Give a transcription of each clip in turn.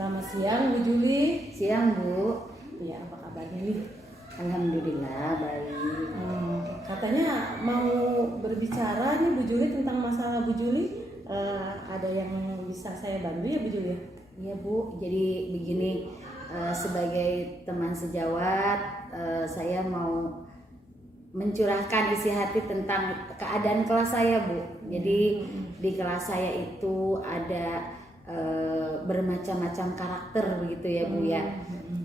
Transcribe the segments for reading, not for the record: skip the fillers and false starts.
Selamat siang Bu Juli. Siang Bu. Ya, apa kabarnya nih? Alhamdulillah baik. Katanya mau berbicara nih Bu Juli tentang masalah Bu Juli. Ada yang bisa saya bantu ya Bu Juli? Iya Bu, jadi begini, sebagai teman sejawat, saya mau mencurahkan isi hati tentang keadaan kelas saya Bu. Jadi di kelas saya itu ada bermacam-macam karakter begitu ya Bu ya.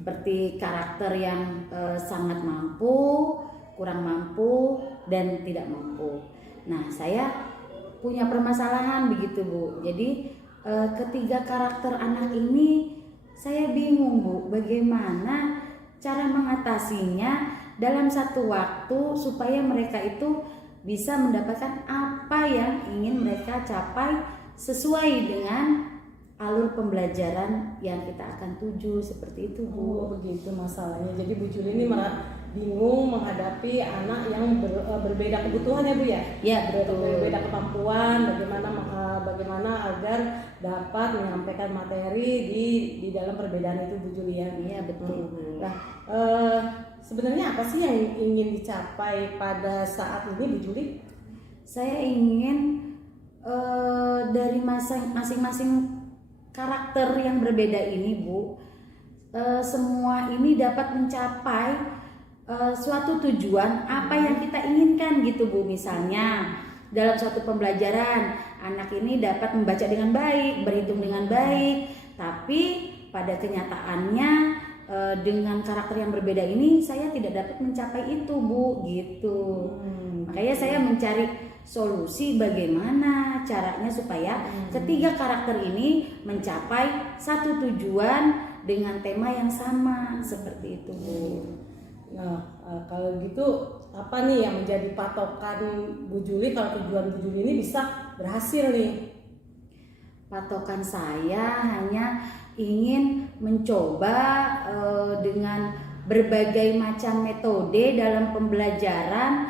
Seperti karakter yang sangat mampu, kurang mampu, dan tidak mampu. Nah, saya punya permasalahan begitu Bu. Jadi ketiga karakter anak ini saya bingung Bu, bagaimana cara mengatasinya dalam satu waktu supaya mereka itu bisa mendapatkan apa yang ingin mereka capai sesuai dengan alur pembelajaran yang kita akan tuju, seperti itu Bu. Oh begitu masalahnya. Jadi Bu Juli ini bingung menghadapi anak yang berbeda kebutuhan ya Bu ya? Ya betul. Berbeda kemampuan, bagaimana agar dapat menyampaikan materi di dalam perbedaan itu Bu Juli ya? Iya betul Bu. Nah, sebenarnya apa sih yang ingin dicapai pada saat ini Bu Juli? Saya ingin dari masing-masing karakter yang berbeda ini Bu, semua ini dapat mencapai suatu tujuan apa yang kita inginkan gitu Bu. Misalnya dalam suatu pembelajaran anak ini dapat membaca dengan baik, berhitung dengan baik, tapi pada kenyataannya dengan karakter yang berbeda ini saya tidak dapat mencapai itu Bu gitu. Makanya saya mencari solusi bagaimana caranya supaya ketiga karakter ini mencapai satu tujuan dengan tema yang sama, seperti itu Bu. Nah, kalau gitu apa nih yang menjadi patokan Bu Juli kalau tujuan Bu Juli ini bisa berhasil nih? Patokan saya hanya ingin mencoba dengan berbagai macam metode dalam pembelajaran,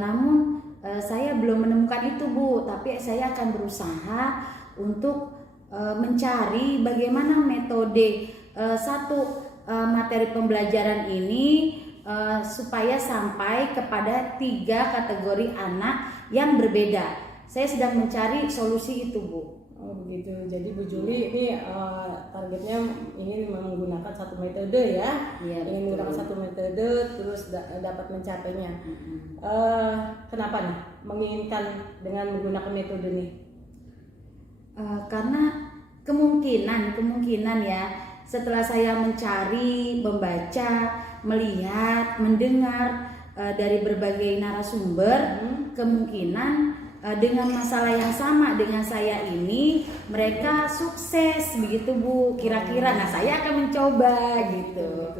namun saya belum menemukan itu Bu, tapi saya akan berusaha untuk mencari bagaimana metode satu materi pembelajaran ini supaya sampai kepada 3 kategori anak yang berbeda. Saya sedang mencari solusi itu Bu. Oh begitu. Jadi Bu Juli ini targetnya ingin menggunakan satu metode ya. Iya, ingin betul. menggunakan satu metode terus dapat mencapainya. Kenapa nih menginginkan dengan menggunakan metode ini? Karena kemungkinan ya setelah saya mencari, membaca, melihat, mendengar dari berbagai narasumber, kemungkinan dengan masalah yang sama dengan saya ini mereka sukses begitu Bu, kira-kira. Nah, saya akan mencoba gitu.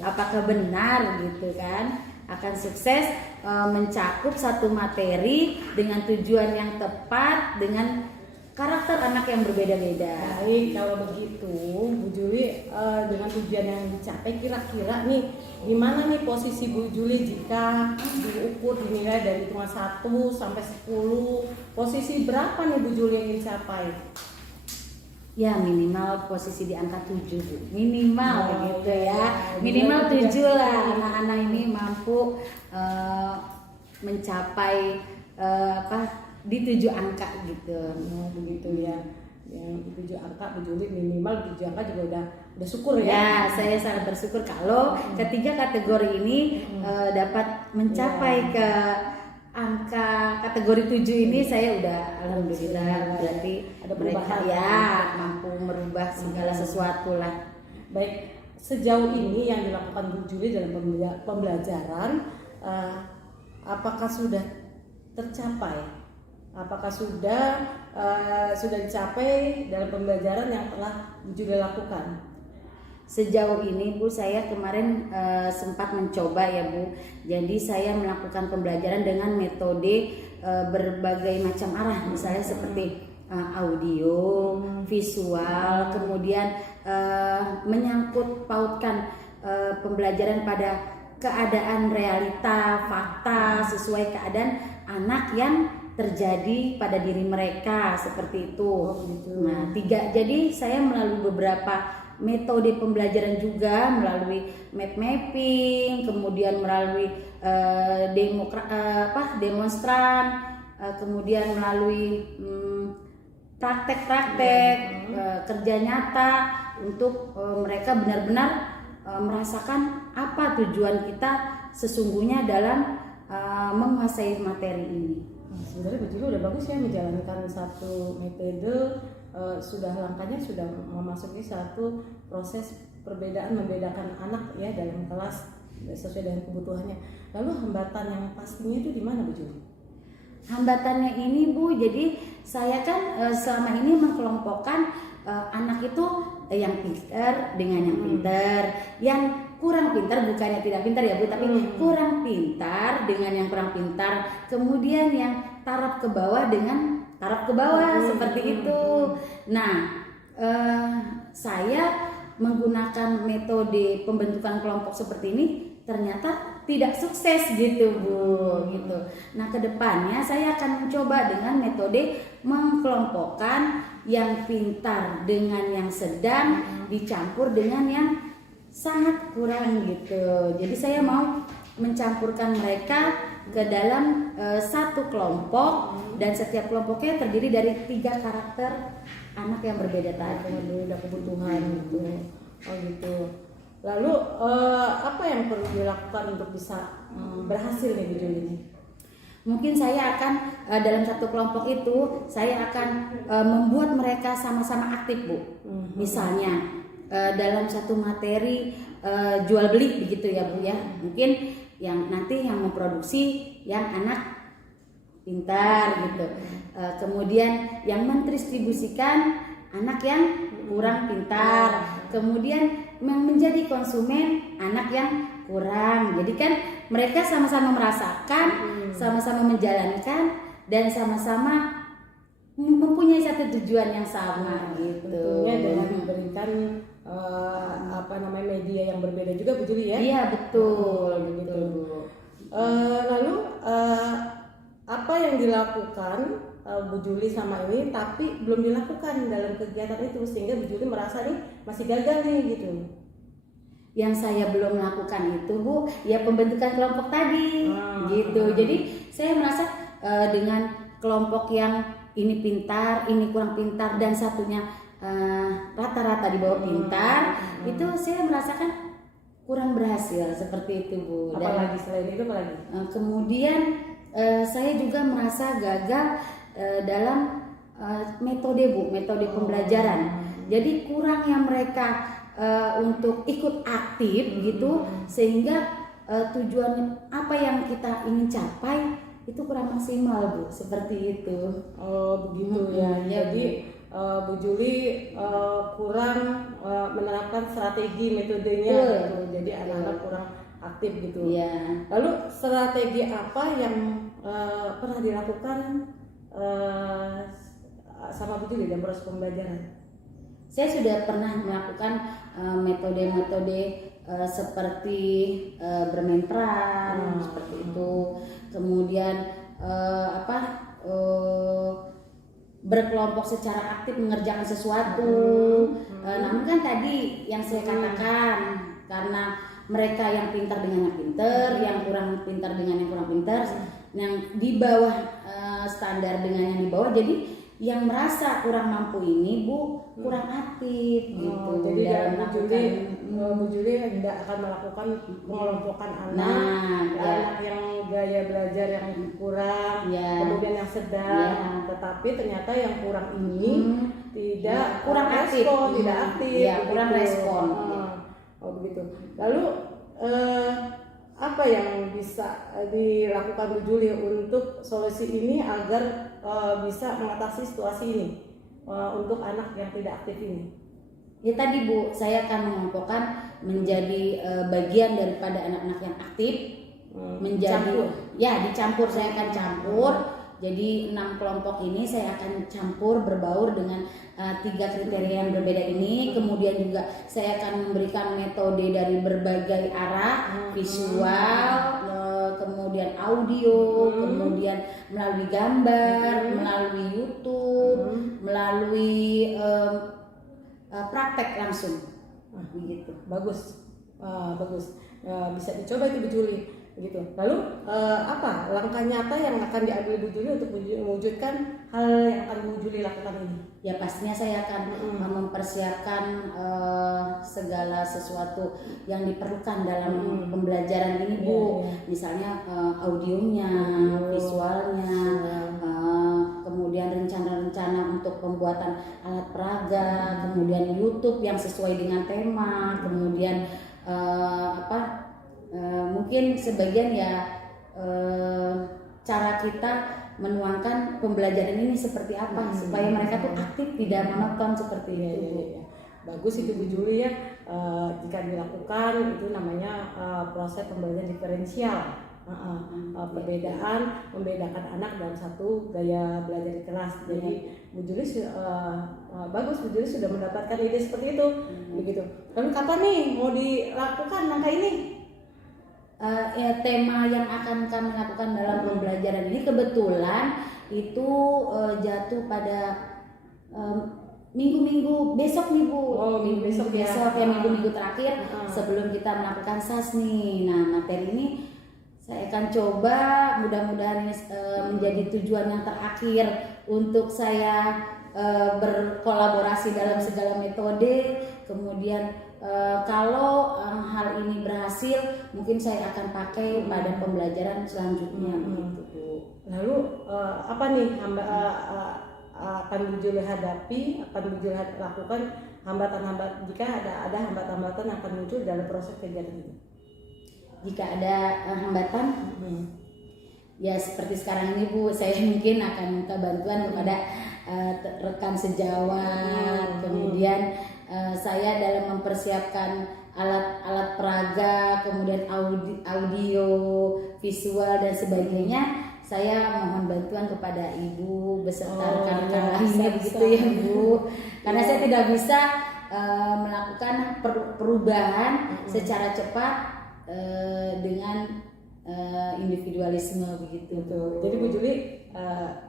Apakah benar gitu kan akan sukses mencakup satu materi dengan tujuan yang tepat dengan karakter anak yang berbeda-beda. Baik, kalau begitu Bu Juli dengan tujuan yang dicapai kira-kira nih gimana nih posisi Bu Juli jika diukur dinilai dari hitungan 1 sampai 10, posisi berapa nih Bu Juli yang dicapai? Ya minimal posisi di angka 7 Bu. Minimal gitu ya. Iya. Minimal 7 lah anak-anak ini mampu mencapai di 7 angka gitu. Oh begitu ya. Yang 7 angka Bu Juli minimal 7 angka juga udah syukur ya. Ya, saya sangat bersyukur kalau ketiga kategori ini dapat mencapai ke angka kategori 7 ini. Saya udah alhamdulillah berarti ada mereka perubahan ya mampu merubah segala sesuatu lah. Baik, sejauh ini yang dilakukan Bu Juli dalam pembelajaran apakah sudah tercapai? Apakah sudah dicapai dalam pembelajaran yang telah Bu Juli lakukan? Sejauh ini Bu, saya kemarin sempat mencoba ya Bu. Jadi saya melakukan pembelajaran dengan metode berbagai macam arah, misalnya seperti audio, visual, kemudian menyangkut pautkan pembelajaran pada keadaan realita, fakta sesuai keadaan anak yang terjadi pada diri mereka, seperti itu. Oh, gitu. Nah, 3. Jadi saya melalui beberapa metode pembelajaran juga melalui map mapping, kemudian melalui demonstran, kemudian melalui praktek-praktek kerja nyata untuk mereka benar-benar merasakan apa tujuan kita sesungguhnya dalam menguasai materi ini. Sebenarnya Bu Juli udah bagus ya menjalankan satu metode, sudah langkahnya sudah memasuki satu proses membedakan anak ya dalam kelas sesuai dengan kebutuhannya. Lalu hambatan yang pastinya itu di mana Bu Juli? Hambatannya ini Bu, jadi saya kan selama ini mengkelompokkan anak itu yang pintar dengan yang pintar, yang kurang pintar, bukannya tidak pintar ya Bu, tapi kurang pintar dengan yang kurang pintar, kemudian yang taraf ke bawah dengan taraf ke bawah seperti itu. Nah, saya menggunakan metode pembentukan kelompok seperti ini ternyata tidak sukses gitu Bu, gitu. Nah, kedepannya saya akan mencoba dengan metode mengkelompokkan yang pintar dengan yang sedang dicampur dengan yang sangat kurang gitu. Jadi saya mau mencampurkan mereka ke dalam satu kelompok, dan setiap kelompoknya terdiri dari 3 karakter anak yang berbeda tadi. Berbeda kebutuhan gitu. Oh gitu. Lalu apa yang perlu dilakukan untuk bisa berhasil nih Bu Juli ini? Mungkin saya akan dalam satu kelompok itu saya akan membuat mereka sama-sama aktif Bu. Misalnya dalam satu materi jual beli begitu ya Bu ya. Mungkin yang nanti yang memproduksi yang anak pintar gitu. Kemudian yang mendistribusikan anak yang kurang pintar. Kemudian yang menjadi konsumen anak yang kurang. Jadi kan mereka sama-sama merasakan, sama-sama menjalankan, dan sama-sama mempunyai satu tujuan yang sama gitu. Tentunya dengan memberikan media yang berbeda juga Bu Juli ya? Iya betul. Begitu. Lalu apa yang dilakukan Bu Juli sama ini tapi belum dilakukan dalam kegiatan itu sehingga Bu Juli merasa nih masih gagal nih gitu? Yang saya belum lakukan itu Bu, ya pembentukan kelompok tadi gitu. Jadi saya merasa dengan kelompok yang ini pintar, ini kurang pintar, dan satunya rata-rata di bawah pintar, itu saya merasakan kurang berhasil seperti itu Bu. Dan apalagi selain itu apalagi? Kemudian saya juga merasa gagal dalam metode Bu, metode pembelajaran. Jadi kurangnya mereka untuk ikut aktif gitu, sehingga tujuan apa yang kita ingin capai itu kurang maksimal Bu, seperti itu. Oh begitu ya. Jadi Bu Juli kurang menerapkan strategi metodenya gitu. Jadi anak-anak kurang aktif gitu. Iya. Lalu strategi apa yang pernah dilakukan sama Bu Juli dalam proses pembelajaran? Saya sudah pernah melakukan metode-metode seperti bermain peran seperti itu, kemudian berkelompok secara aktif mengerjakan sesuatu. Namun kan tadi yang saya katakan, karena mereka yang pintar dengan yang pintar, yang kurang pintar dengan yang kurang pintar, yang di bawah standar dengan yang di bawah, jadi yang merasa kurang mampu ini Bu kurang aktif gitu. Jadi dalam Bu Juli tidak akan melakukan pengelompokan anak yang gaya belajar yang kurang, kemudian yang sedang, tetapi ternyata yang kurang ini tidak kurang aktif, tidak aktif, kurang respon. Oh begitu. Lalu apa yang bisa dilakukan Bu Juli untuk solusi ini agar bisa mengatasi situasi ini untuk anak yang tidak aktif ini? Ya tadi Bu, saya akan mengelompokkan menjadi bagian daripada anak-anak yang aktif, menjadi dicampur. Saya akan campur. Jadi 6 kelompok ini saya akan campur berbaur dengan 3 kriteria yang berbeda ini. Kemudian juga saya akan memberikan metode dari berbagai arah, visual, kemudian audio, kemudian melalui gambar, melalui YouTube, melalui praktek langsung. begitu. Bagus, bagus. Bisa dicoba itu Bu Juli, begitu. Lalu apa langkah nyata yang akan diambil Bu Juli untuk mewujudkan hal yang akan Bu Juli lakukan ini? Ya pastinya saya akan mempersiapkan segala sesuatu yang diperlukan dalam pembelajaran ini Bu. Misalnya audionya, visualnya, kemudian rencana-rencana untuk pembuatan alat peraga, kemudian YouTube yang sesuai dengan tema, kemudian mungkin sebagian ya cara kita menuangkan pembelajaran ini seperti apa supaya mereka tuh aktif, tidak monoton seperti itu. Bagus itu Bu Juli ya. Jika dilakukan itu namanya proses pembelajaran diferensial. Membedakan anak dalam satu gaya belajar di kelas. Jadi Bu Juli bagus, Bu Juli sudah mendapatkan ide seperti itu, begitu. Lalu kapan nih mau dilakukan langkah ini? Tema yang akan kami lakukan dalam pembelajaran ini kebetulan itu jatuh pada minggu-minggu besok nih Bu. Minggu besok ya. Minggu-minggu terakhir sebelum kita melakukan SAS nih. Nah, materi ini saya akan coba, mudah-mudahan ini menjadi tujuan yang terakhir untuk saya berkolaborasi dalam segala metode. Kemudian kalau hal ini berhasil, mungkin saya akan pakai pada pembelajaran selanjutnya. Gitu, Bu. Lalu apa nih akan Bu Juli hadapi, akan Bu Juli lakukan hambatan-hambatan jika ada hambatan-hambatan yang akan muncul dalam proses kegiatan ini? Jika ada hambatan, ya seperti sekarang ini Bu, saya mungkin akan minta bantuan kepada rekan sejawat. Kemudian saya dalam mempersiapkan alat peraga, kemudian audio, visual dan sebagainya, saya mohon bantuan kepada Ibu beserta rekan-rekan lainnya begitu ya Bu. Karena saya tidak bisa melakukan perubahan secara cepat dengan individualisme begitu. Betul. Jadi Bu Juli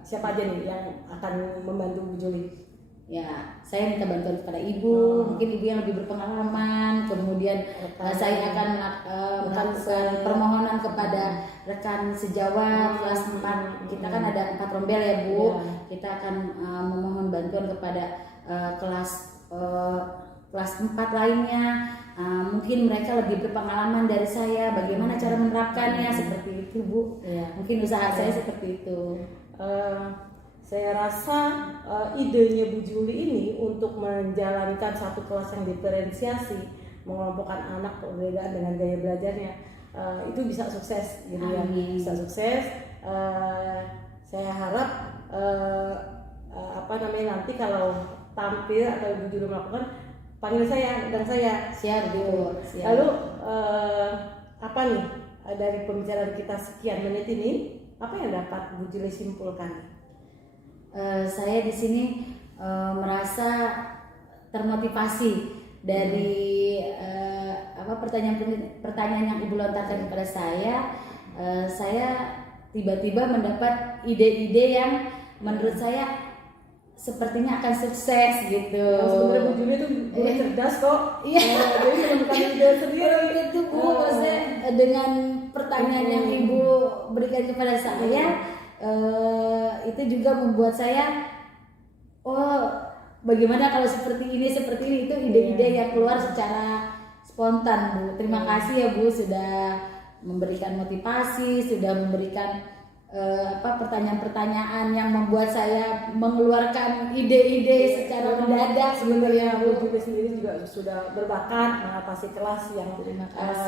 siapa aja nih yang akan membantu Bu Juli? Ya, saya minta bantuan kepada Ibu, mungkin Ibu yang lebih berpengalaman. Kemudian saya akan melakukan permohonan kepada rekan sejawat kelas 4. Kita kan ada 4 rombel ya Bu. Kita akan memohon bantuan kepada kelas 4 lainnya. Mungkin mereka lebih berpengalaman dari saya, bagaimana cara menerapkannya, seperti itu Bu. Mungkin usaha saya seperti itu. Saya rasa idenya Bu Juli ini untuk menjalankan satu kelas yang diferensiasi, mengelompokkan anak perbedaan dengan gaya belajarnya, itu bisa sukses gitu ya. Bisa sukses. Saya harap nanti kalau tampil atau Bu Juli melakukan, panggil saya dan saya siap Bu. Lalu apa nih dari pembicaraan kita sekian menit ini, apa yang dapat Bu Juli simpulkan? Saya di sini merasa termotivasi dari pertanyaan yang Ibu lontarkan kepada saya. Saya tiba-tiba mendapat ide-ide yang menurut saya sepertinya akan sukses gitu. Sebenarnya Bu Juli itu cerdas kok. Iya. Jadi menemukan ide sendiri. Itu Bu, maksudnya dengan pertanyaan yang Ibu berikan kepada saya, itu juga membuat saya, bagaimana kalau seperti ini itu ide-ide yang keluar secara spontan Bu. Terima kasih ya Bu sudah memberikan motivasi, sudah memberikan pertanyaan-pertanyaan yang membuat saya mengeluarkan ide-ide secara mendadak. Sebenarnya Bu Juli sendiri juga sudah berbakat mengatasi kelas yang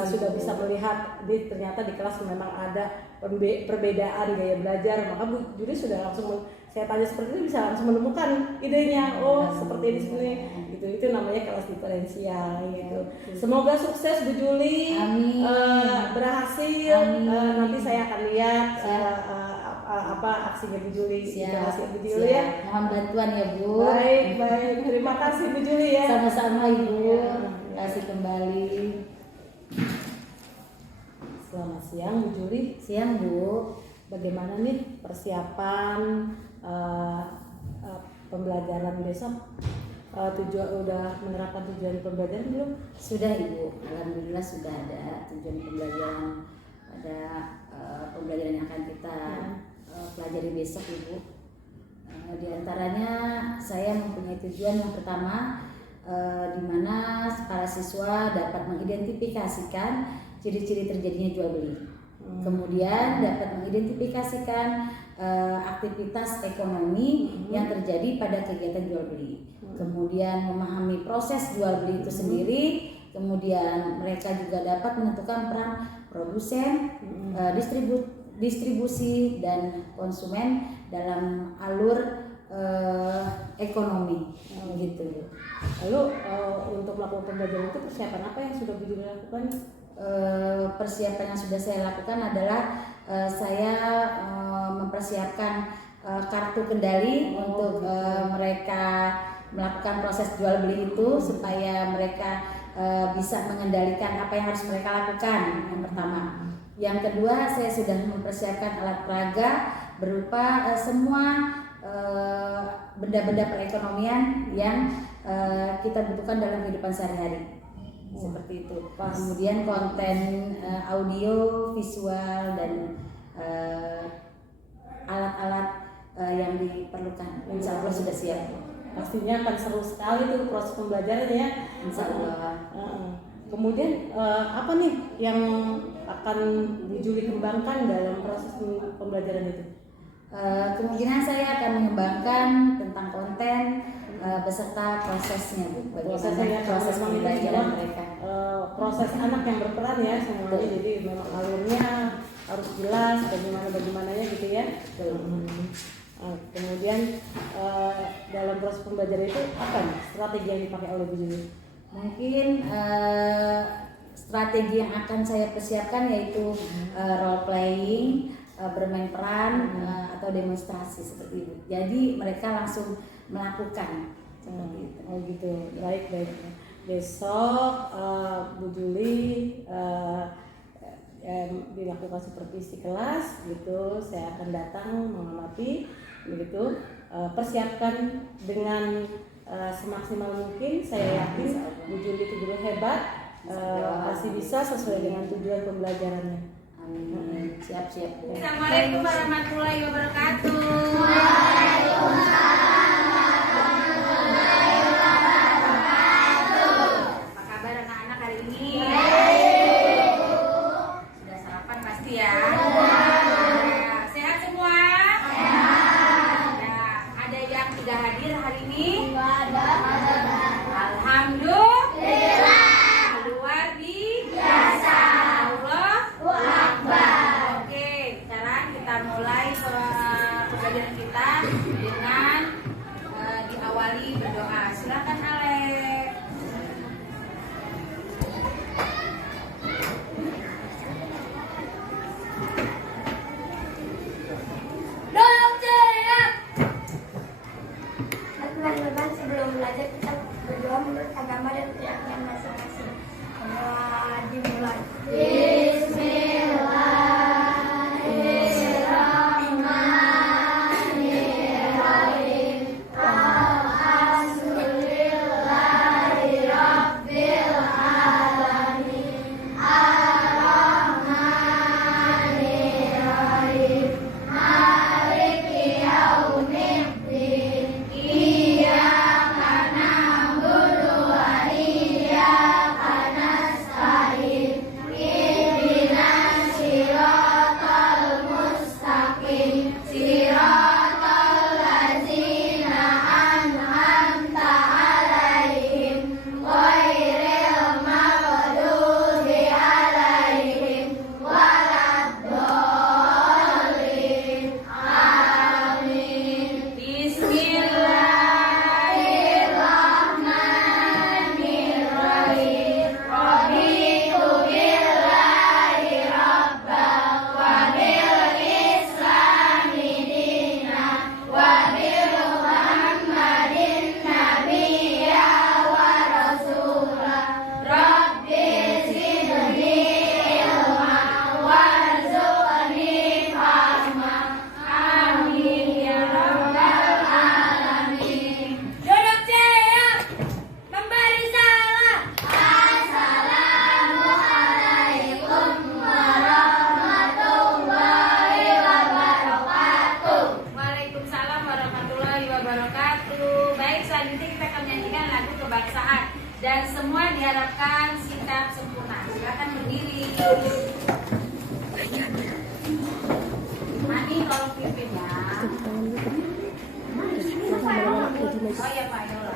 sudah bisa melihat ternyata di kelas memang ada perbedaan gaya belajar. Maka Bu Juli sudah langsung, saya tanya seperti itu, bisa langsung menemukan idenya. Seperti ini sebenarnya gitu. Itu namanya kelas diferensial gitu. Semoga sukses Bu Juli. Berhasil. Nanti saya akan lihat aksinya Bu Juli. Siap. Bu Juli ya. Mohon bantuan ya Bu. Baik. Terima kasih Bu Juli ya. Sama-sama Ibu. Terima kasih kembali. Selamat siang Bu Juli. Siang Bu. Bagaimana nih persiapan pembelajaran besok? tujuan udah menerapkan tujuan pembelajaran belum? Sudah Ibu, alhamdulillah sudah ada tujuan pembelajaran, ada pembelajaran yang akan kita pelajari besok Ibu. Di antaranya saya mempunyai tujuan yang pertama, di mana para siswa dapat mengidentifikasikan ciri-ciri terjadinya jual beli. Kemudian dapat mengidentifikasikan aktivitas ekonomi yang terjadi pada kegiatan jual beli. Kemudian memahami proses jual beli itu sendiri. Kemudian mereka juga dapat menentukan peran produsen, distribusi dan konsumen dalam alur ekonomi gitu. Lalu untuk melakukan pembelajaran itu persiapan apa yang sudah Bu Juli lakukan? Persiapan yang sudah saya lakukan adalah saya mempersiapkan kartu kendali untuk mereka melakukan proses jual beli itu supaya mereka bisa mengendalikan apa yang harus mereka lakukan. Yang pertama. Yang kedua, saya sudah mempersiapkan alat peraga berupa semua benda-benda perekonomian yang kita butuhkan dalam kehidupan sehari-hari. Seperti itu. Kemudian konten audio, visual dan alat-alat yang diperlukan. Insya Allah sudah siap. Pastinya akan seru sekali tuh proses pembelajaran ya. Insya Allah. Kemudian apa nih yang akan Bu Juli kembangkan dalam proses pembelajaran itu? Kemungkinan saya akan mengembangkan tentang konten beserta prosesnya, Bu. Bagaimana proses pembelajaran mereka. Proses anak yang berperan ya semuanya. Jadi memang alurnya harus jelas bagaimananya gitu ya. Kemudian dalam proses pembelajaran itu apa nih strategi yang dipakai oleh Bu Juli? Mungkin strategi yang akan saya persiapkan yaitu role playing, bermain peran atau demonstrasi seperti itu. Jadi mereka langsung melakukan seperti itu. Oh gitu, baik. Besok Bu Juli dilakukan supervisi kelas gitu. Saya akan datang mengamati begitu. Persiapkan dengan semaksimal mungkin. Saya yakin Bu Juli itu guru hebat, pasti bisa sesuai dengan tujuan pembelajarannya. Amin. Siap. Assalamualaikum warahmatullahi wabarakatuh. Apa kabar anak-anak hari ini? Sudah sarapan pasti ya? Sehat semua? Ada yang tidak hadir hari ini? Alhamdulillah. Luar biasa. Allahu Akbar. Oke, sekarang kita mulai pembelajaran kita dengan diawali berdoa. Silakan Alek. Teman-teman, sebelum belajar kita berdoa menurut agama dan keyakinan masing-masing. Dimulai. Iya. selanjutnya kita akan menyanyikan lagu kebangsaan dan semua diharapkan sikap sempurna. Silakan berdiri. Mani tolong pimpin ya. Oh ya Pak Yola.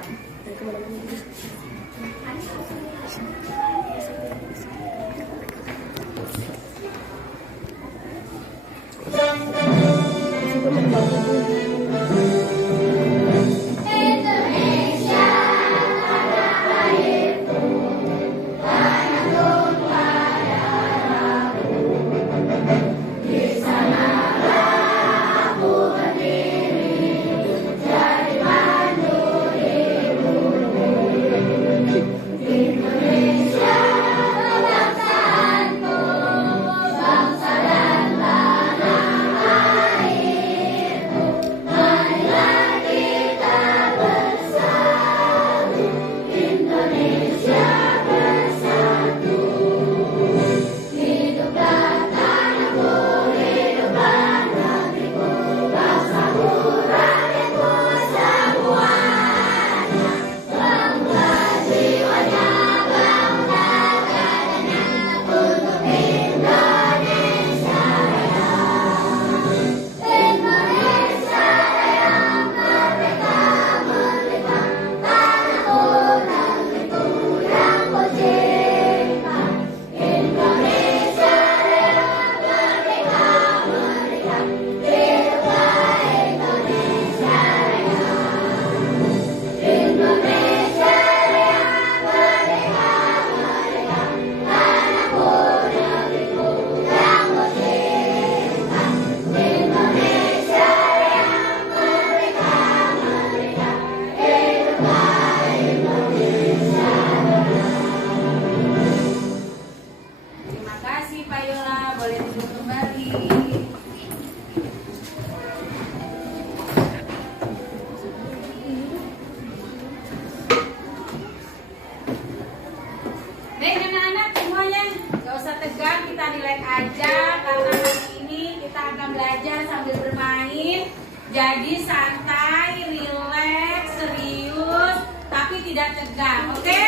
Jadi santai, rileks, serius, tapi tidak tegang, oke?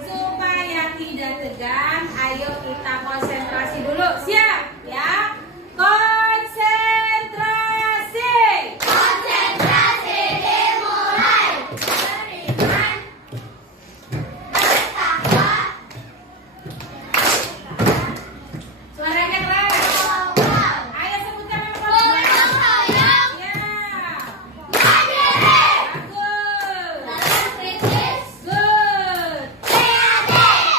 Supaya tidak tegang, ayo kita konsentrasi dulu. Siap? Ya? Konsentrasi! Konsentrasi dimulai. Beriman, bertakwa, Suaranya keras. tawakal, Ayo sebutkan nama gotong kelompok. royong, Ya. mandiri, Bagus. dalam kritis, Good. kreatif.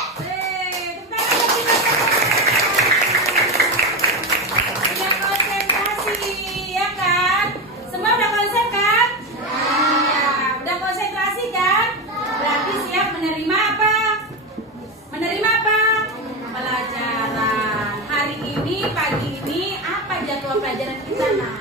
Sudah konsentrasi, ya kan? Semua udah konsen kan? Iya. Udah konsentrasi kan? Berarti siap menerima apa? Menerima apa? Pelajaran. Hari ini, pagi ini, apa jadwal pelajaran kita, Nak?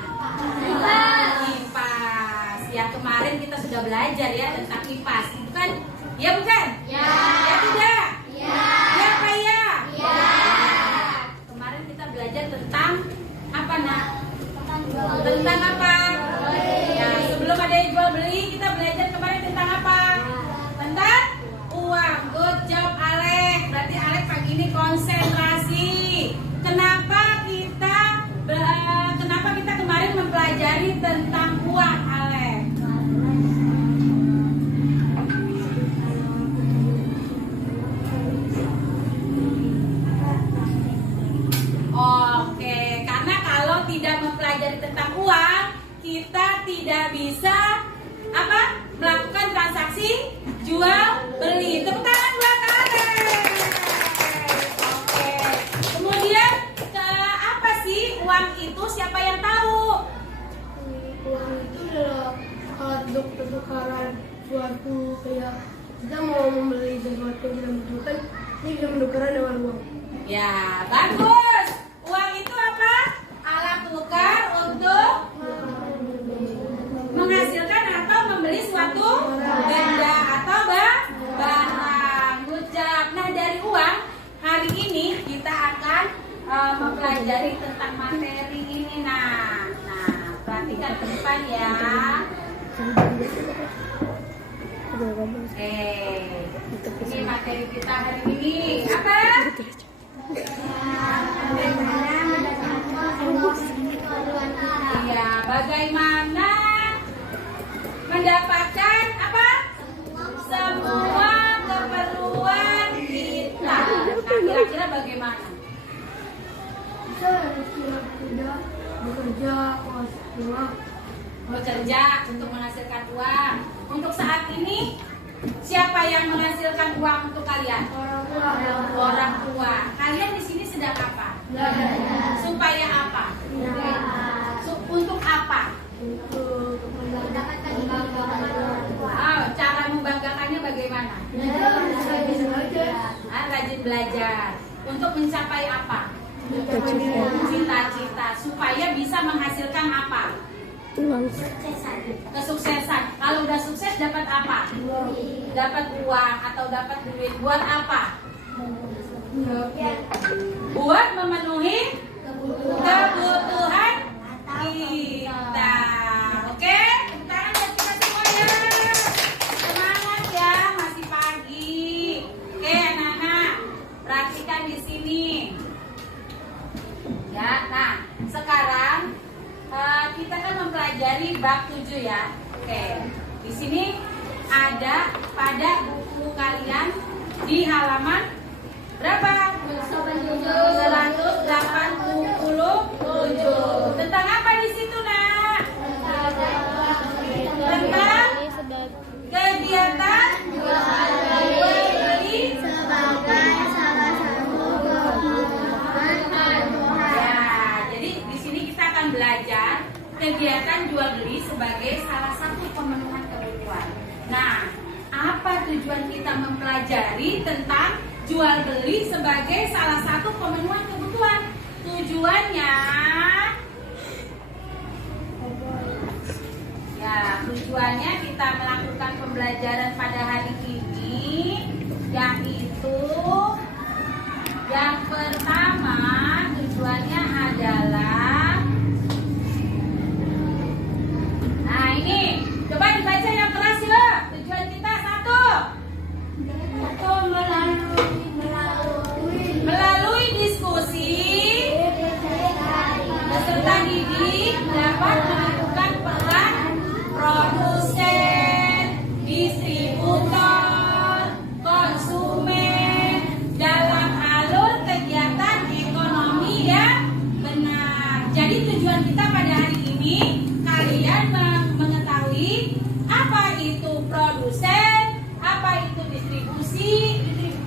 IPAS. Ya, kemarin kita sudah belajar ya tentang IPAS, bukan? Ya bukan? Ya. Ya tidak? Ya. Ya apa ya? Ya. Kemarin kita belajar tentang apa, Nak? Tentang jual Tentang apa? beli. Ya, sebelum ada yang jual beli, kita belajar kemarin tentang apa? Tentang uang. Good job, Alek. Berarti Alek pagi ini konsentrasi. Kenapa kita kemarin mempelajari tentang uang, Alek? Oke, karena kalau tidak mempelajari tentang uang, kita tidak bisa apa? Melakukan transaksi jual beli. Tepuk tangan buat Alek. Oke. Kemudian apa sih uang itu? Siapa yang tahu? Uang itu adalah alat untuk pertukaran suatu, kayak kita mau membeli sesuatu yang kita butuhkan, ini bisa menukarkan dengan uang. Ya, bagus. Uang itu apa? Alat tukar untuk menghasilkan atau membeli suatu benda atau barang. Good job. Nah, dari uang hari ini kita akan mempelajari tentang materi ini. Nah, perhatikan ke depan ya. Ini materi kita hari ini apa? Iya, bagaimana mendapatkan apa? Semua keperluan kita. Nah, kira-kira bagaimana? Bisa tidak bekerja, Bekerja untuk menghasilkan uang. Untuk saat ini, siapa yang menghasilkan uang untuk kalian? Orang tua. Kalian di sini sedang apa? Supaya apa? Untuk apa? Cara membanggakannya bagaimana? Rajin belajar. Untuk mencapai apa? Cita-cita. Supaya bisa menghasilkan apa? Kesuksesan. Kalau udah sukses dapat apa? Dapat uang atau dapat duit. Buat apa? Buat memenuhi kebutuhan kita. Oke? Tepuk tangan buat kita semuanya. Semangat ya, masih pagi. Oke, anak-anak, perhatikan di sini. Ya, nah, sekarang kita kan mempelajari bab 7 ya. Oke. Di sini ada pada buku kalian di halaman berapa? 187. Tentang apa di situ, Nak? Tentang kegiatan jual beli sebagai salah satu kebutuhan. Ya, jadi di sini kita akan belajar kegiatan jual beli sebagai salah satu pemenuhan kebutuhan. Nah, apa tujuan kita mempelajari tentang jual beli sebagai salah satu pemenuhan kebutuhan? Tujuannya kita melakukan pembelajaran pada hari ini, yaitu yang pertama tujuannya adalah, nah ini coba dibaca yang keras ya. Tujuan kita satu, melalui diskusi peserta didik dapat menentukan peran produsen, distributor, konsumen dalam alur kegiatan ekonomi yang benar. Jadi tujuan kita pada hari ini, kalian mengetahui apa itu produsen, apa itu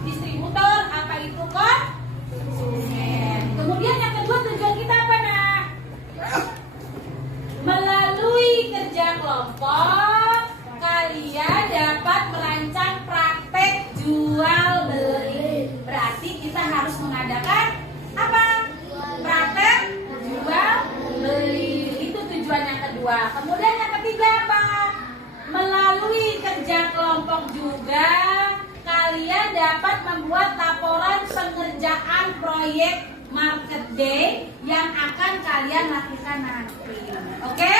distributor, apa itu konsumen. Kemudian yang kedua tujuan kita apa, Nak? Melalui kerja kelompok, kalian dapat merancang praktek jual beli. Berarti kita harus mengadakan apa? Praktek jual beli. Itu tujuan yang kedua. Kemudian yang ketiga apa? Melalui kerja kelompok juga, kalian dapat membuat laporan pengerjaan proyek market day yang akan kalian lakukan nanti. Oke?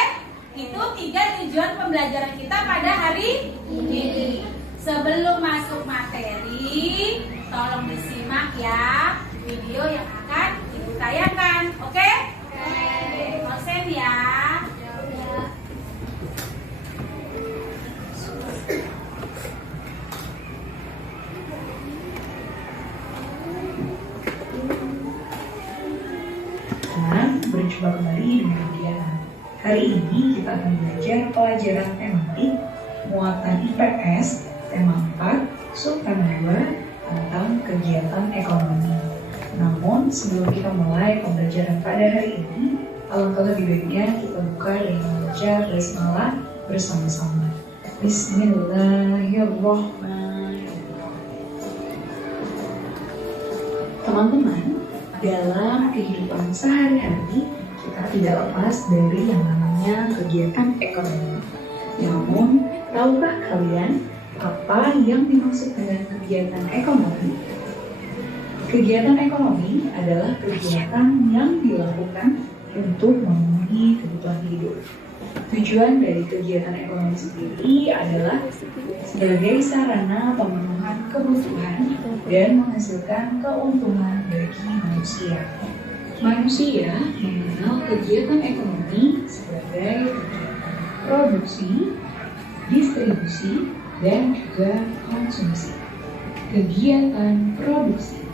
Itu 3 tujuan pembelajaran kita pada hari ini. Sebelum masuk materi, tolong disimak ya video yang akan ibu tayangkan. Oke? Konsen ya. Berjumpa kembali dengan Diana. Hari ini kita akan belajar pelajaran tematik muatan IPS tema 4 subtema 2 tentang kegiatan ekonomi. Namun sebelum kita mulai pembelajaran pada hari ini, alangkah lebih baiknya kita buka dan membaca basmalah bersama-sama. Bismillahirrahmanirrahim. Teman-teman, dalam kehidupan sehari-hari kita tidak lepas dari yang namanya kegiatan ekonomi. Namun, tahukah kalian apa yang dimaksud dengan kegiatan ekonomi? Kegiatan ekonomi adalah kegiatan yang dilakukan untuk memenuhi kebutuhan hidup. Tujuan dari kegiatan ekonomi sendiri adalah sebagai sarana pemenuhan kebutuhan dan menghasilkan keuntungan bagi manusia. Manusia mengenal kegiatan ekonomi sebagai produksi, distribusi, dan juga konsumsi. Kegiatan produksi.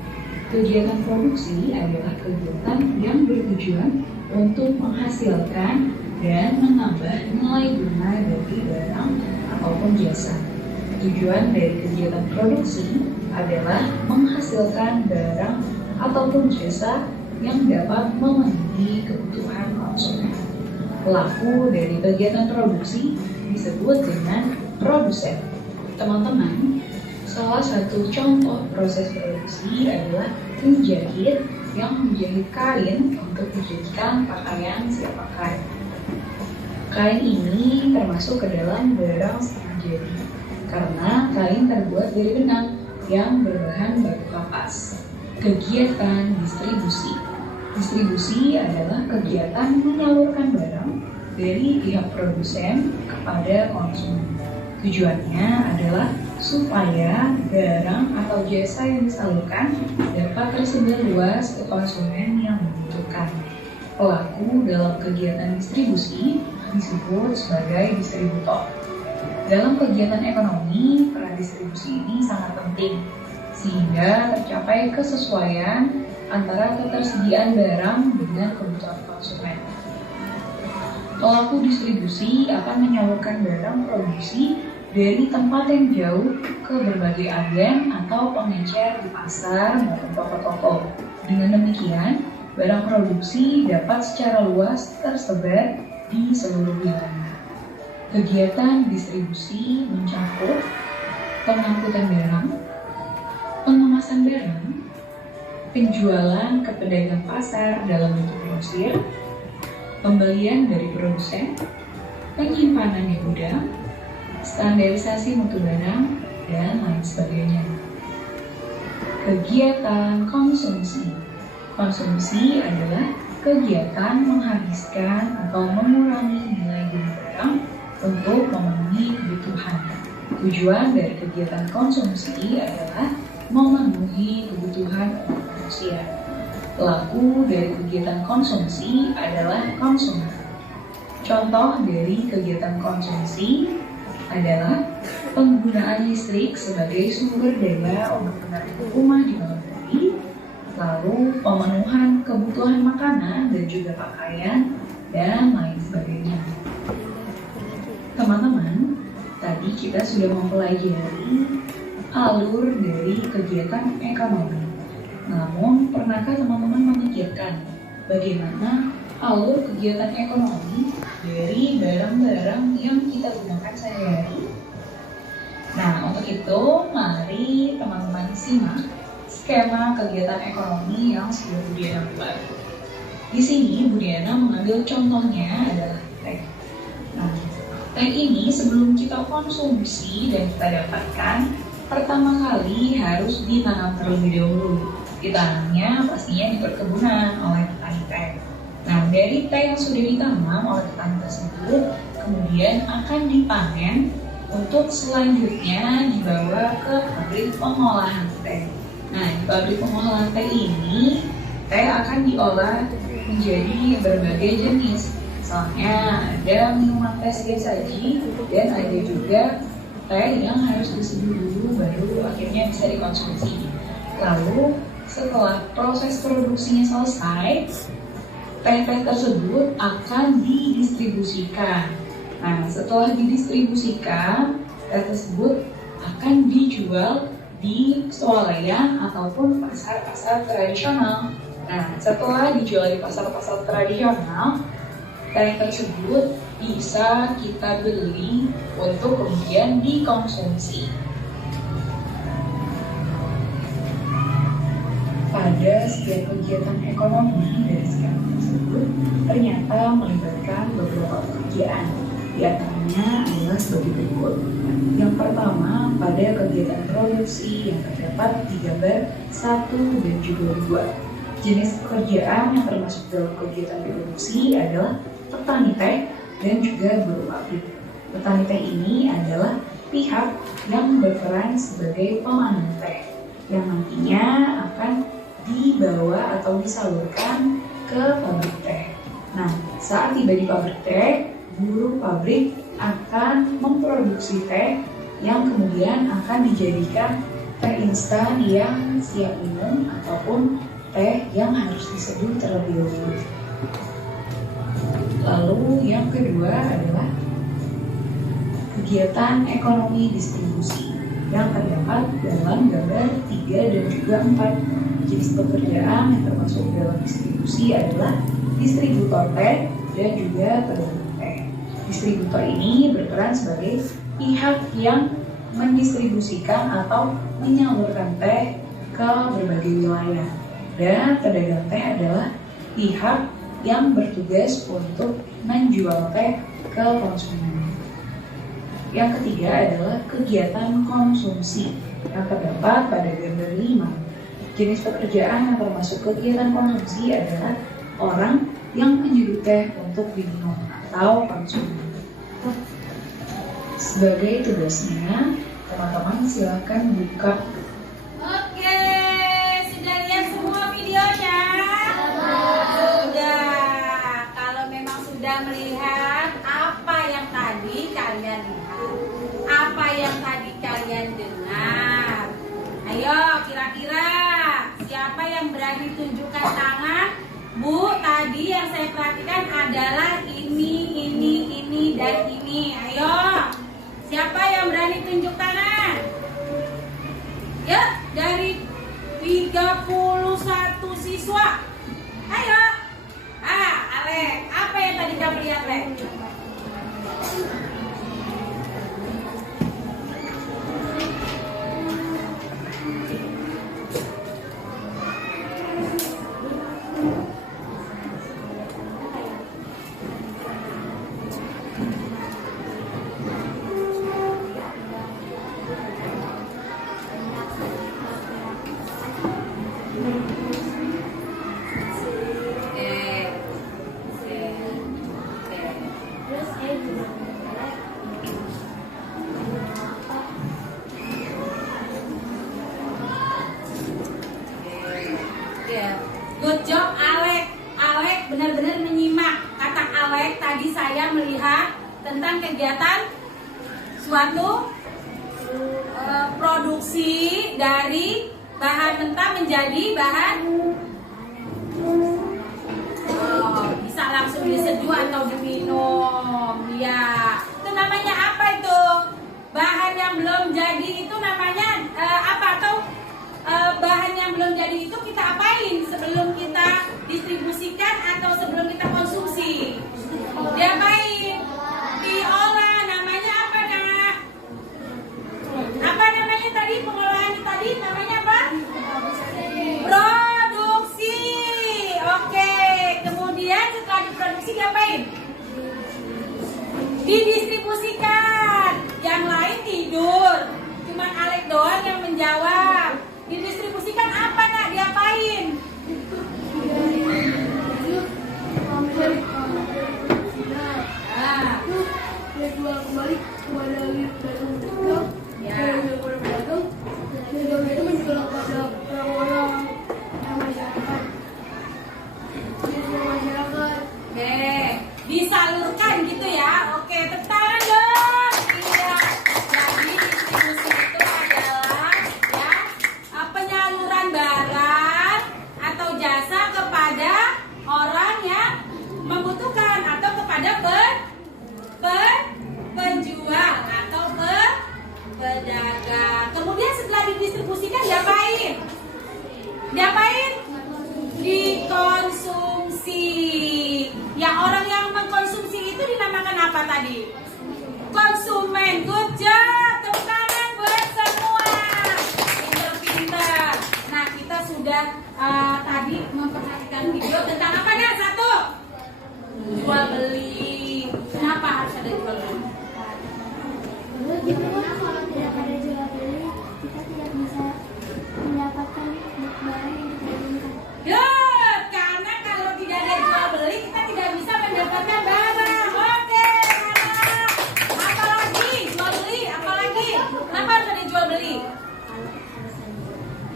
Kegiatan produksi adalah kegiatan yang bertujuan untuk menghasilkan dan menambah nilai guna dari barang ataupun jasa. Tujuan dari kegiatan produksi adalah menghasilkan barang ataupun jasa yang dapat memenuhi kebutuhan konsumen. Pelaku dari kegiatan produksi disebut dengan produsen. Teman-teman, salah satu contoh proses produksi adalah penjahit yang menjahit kain untuk dijadikan pakaian siap pakai. Kain ini termasuk ke dalam barang setengah jadi karena kain terbuat dari benang yang berbahan batu kapas. Kegiatan distribusi. Distribusi adalah kegiatan menyalurkan barang dari pihak produsen kepada konsumen. Tujuannya adalah supaya barang atau jasa yang disalurkan dapat tersebar luas ke konsumen yang membutuhkan. Pelaku dalam kegiatan distribusi disebut sebagai distributor. Dalam kegiatan ekonomi, peran distribusi ini sangat penting sehingga tercapai kesesuaian antara ketersediaan barang dengan kebutuhan konsumen. Pelaku distribusi akan menyalurkan barang produksi dari tempat yang jauh ke berbagai agen atau pengecer di pasar maupun toko-toko. Dengan demikian, barang produksi dapat secara luas tersebar di seluruh wilayah. Kegiatan distribusi mencakup pengangkutan barang, pengemasan barang, penjualan ke pedagang pasar dalam bentuk grosir, pembelian dari produsen, penyimpanan di gudang, standarisasi mutu barang, dan lain sebagainya. Kegiatan konsumsi. Konsumsi adalah kegiatan menghabiskan atau mengurangi nilai guna barang untuk memenuhi kebutuhan. Tujuan dari kegiatan konsumsi adalah memenuhi kebutuhan manusia. Pelaku dari kegiatan konsumsi adalah konsumen. Contoh dari kegiatan konsumsi adalah penggunaan listrik sebagai sumber daya untuk menarik rumah di malam hari, lalu pemenuhan kebutuhan makanan dan juga pakaian, dan lain sebagainya. Teman-teman, tadi kita sudah mempelajari alur dari kegiatan ekonomi. Namun, pernahkah teman-teman memikirkan bagaimana alur kegiatan ekonomi dari barang-barang yang kita gunakan sehari-hari? Nah, untuk itu, mari teman-teman simak skema kegiatan ekonomi yang sudah Bu Diana buat. Di sini Bu Diana mengambil contohnya adalah teh. Nah, teh ini sebelum kita konsumsi dan kita dapatkan, pertama kali harus ditanam terlebih dahulu. Ditanamnya pastinya di perkebunan oleh petani teh. Nah, dari teh yang sudah ditanam oleh petani tersebut, kemudian akan dipanen untuk selanjutnya dibawa ke pabrik pengolahan teh. Nah, di pabrik pengolahan teh ini, teh akan diolah menjadi berbagai jenis. Misalnya ada minuman teh siap saji dan ada juga teh yang harus diseduh dulu baru akhirnya bisa dikonsumsi. Lalu setelah proses produksinya selesai, teh-teh tersebut akan didistribusikan. Nah, setelah didistribusikan, teh tersebut akan dijual di swalayan ataupun pasar-pasar tradisional. Nah, setelah dijual di pasar-pasar tradisional, teh tersebut bisa kita beli untuk kemudian dikonsumsi. Pada setiap kegiatan ekonomi dari skema tersebut ternyata melibatkan beberapa pekerjaan. Di antaranya adalah sebagai berikut. Yang pertama, pada kegiatan produksi yang terdapat di gambar 1 dan juga 2. Jenis pekerjaan yang termasuk dalam kegiatan produksi adalah petani teh, dan juga buruh pabrik. Petani teh ini adalah pihak yang berperan sebagai pemanam teh yang nantinya akan dibawa atau disalurkan ke pabrik teh. Nah, saat tiba di pabrik teh, buruh pabrik akan memproduksi teh yang kemudian akan dijadikan teh instan yang siap minum ataupun teh yang harus diseduh terlebih dahulu. Lalu yang kedua adalah kegiatan ekonomi distribusi yang terdapat dalam gambar 3 dan juga 4. Jenis pekerjaan yang termasuk dalam distribusi adalah distributor teh dan juga pedagang teh. Distributor ini berperan sebagai pihak yang mendistribusikan atau menyalurkan teh ke berbagai wilayah. Dan pedagang teh adalah pihak yang bertugas untuk menjual teh ke konsumen. Yang ketiga adalah kegiatan konsumsi yang terdapat pada gambar 5. Jenis pekerjaan yang termasuk kegiatan konsumsi adalah orang yang menyeduh teh untuk diminum atau konsumen. Sebagai tugasnya, teman-teman silahkan buka. Oke, sudah lihat semua videonya? Sudah. Kalau memang sudah melihat, apa yang tadi kalian lihat? Apa yang tadi kalian dengar? Ayo, kira-kira siapa yang berani tunjukkan tangan? Bu, tadi yang saya perhatikan adalah ini, dan ini. Ayo, siapa yang berani tunjuk tangan? Ya, dari 31 siswa. Ayo. Alek, apa yang tadi kamu lihat, Lek? Terus saya juga Good job, Alek. Alek benar-benar menyimak. Kata Alek tadi saya melihat tentang kegiatan suatu produksi dari bahan mentah menjadi bahan bisa langsung diseduh atau diminum. Ya, itu namanya apa itu? Bahan yang belum jadi itu namanya apa? Atau bahan yang belum jadi itu kita apain sebelum kita distribusikan atau sebelum kita konsumsi? Diapain? Diolah. Namanya apa, Nak? Apa namanya tadi? Pengolahan tadi namanya apa? Produksi. Oke. Kemudian setelah diproduksi diapain? Didistribusikan. Yang lain tidur. Cuman Alek doang yang menjawab. Didistribusikan apa, Nak? Diapain? Dia jual kembali kepada pedagang. Ya. Kepada pedagang. Pedagang itu menjual kepada orang-orang yang masyarakat. Masyarakat. Oke, disalurkan gitu ya. Oke, tepuk tangan dong. Iya. Jadi distribusi itu adalah ya penyaluran barang atau jasa kepada orang yang membutuhkan atau kepada penjual atau pedagang. Kemudian setelah didistribusikan diapain? Diapain? Dikonsumsi. Ya, orang yang mengkonsumsi itu dinamakan apa tadi? Konsumen. Good job. Tepuk tangan buat semua. Pinter-pinter. Nah, kita sudah tadi memperhatikan video tentang apa, Nak? Satu, jual beli. Kenapa harus ada jual beli? Karena kalau tidak ada jual beli, kita tidak bisa mendapatkan barang yang kita inginkan. Good. Karena kalau tidak ada jual beli, kita tidak bisa mendapatkan barang. Oke.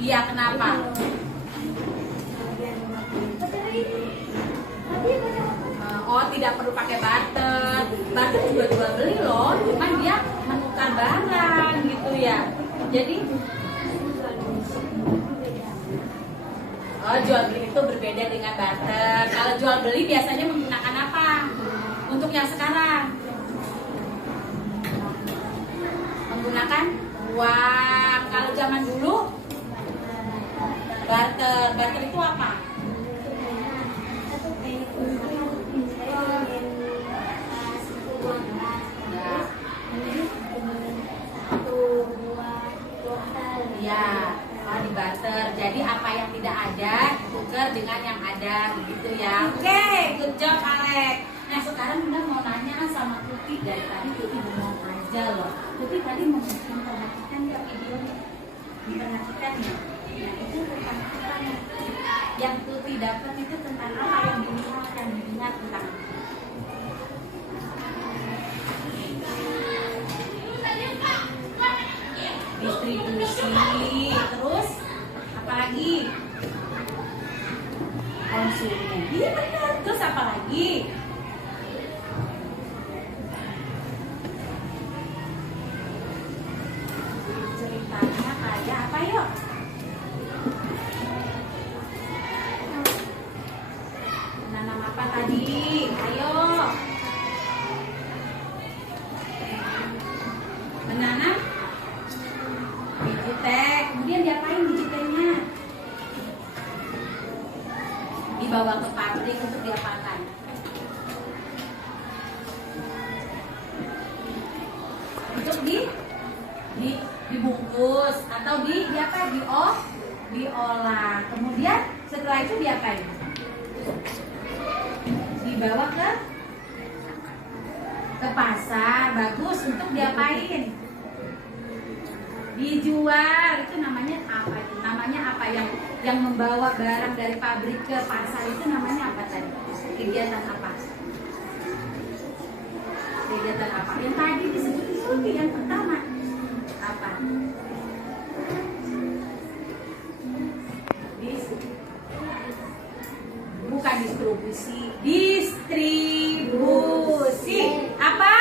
Iya, kenapa? Oh, tidak perlu pakai barter. Barter juga jual beli loh, cuman dia menukar barang gitu ya. Jadi jual beli itu berbeda dengan barter. Kalau jual beli biasanya menggunakan apa? Untuk yang sekarang menggunakan uang. Kalau zaman dulu barter. Barter itu apa? Ya, di barter. Jadi apa yang tidak ada ditukar dengan yang ada, begitu ya. Oke, good job Alex. Nah sekarang Bunda mau nanya sama Tuti. Dari tadi Tuti bengong aja loh. Tuti tadi memperhatikan ya videonya, diperhatikan ya. Nah itu tentang apa nih? Yang Tuti dapat itu tentang apa yang dilihat tentang distribusi, terus apa lagi? Konsumen. Iya benar. Terus apa lagi? Ceritanya kayak apa yuk? Menanam apa tadi? Ayo. Menanam biji teh. Kemudian diapain biji tehnya? Dibawa ke pabrik untuk diapakan? Untuk dibungkus atau diolah. Kemudian setelah itu diapain? Dibawa ke pasar. Bagus. Untuk diapain? Dijual. Itu namanya apa? Itu namanya apa yang membawa barang dari pabrik ke pasar itu namanya apa tadi? Kegiatan apa? Kegiatan apa? Yang tadi disebut itu yang pertama apa? Bukan distribusi. Distribusi. Apa?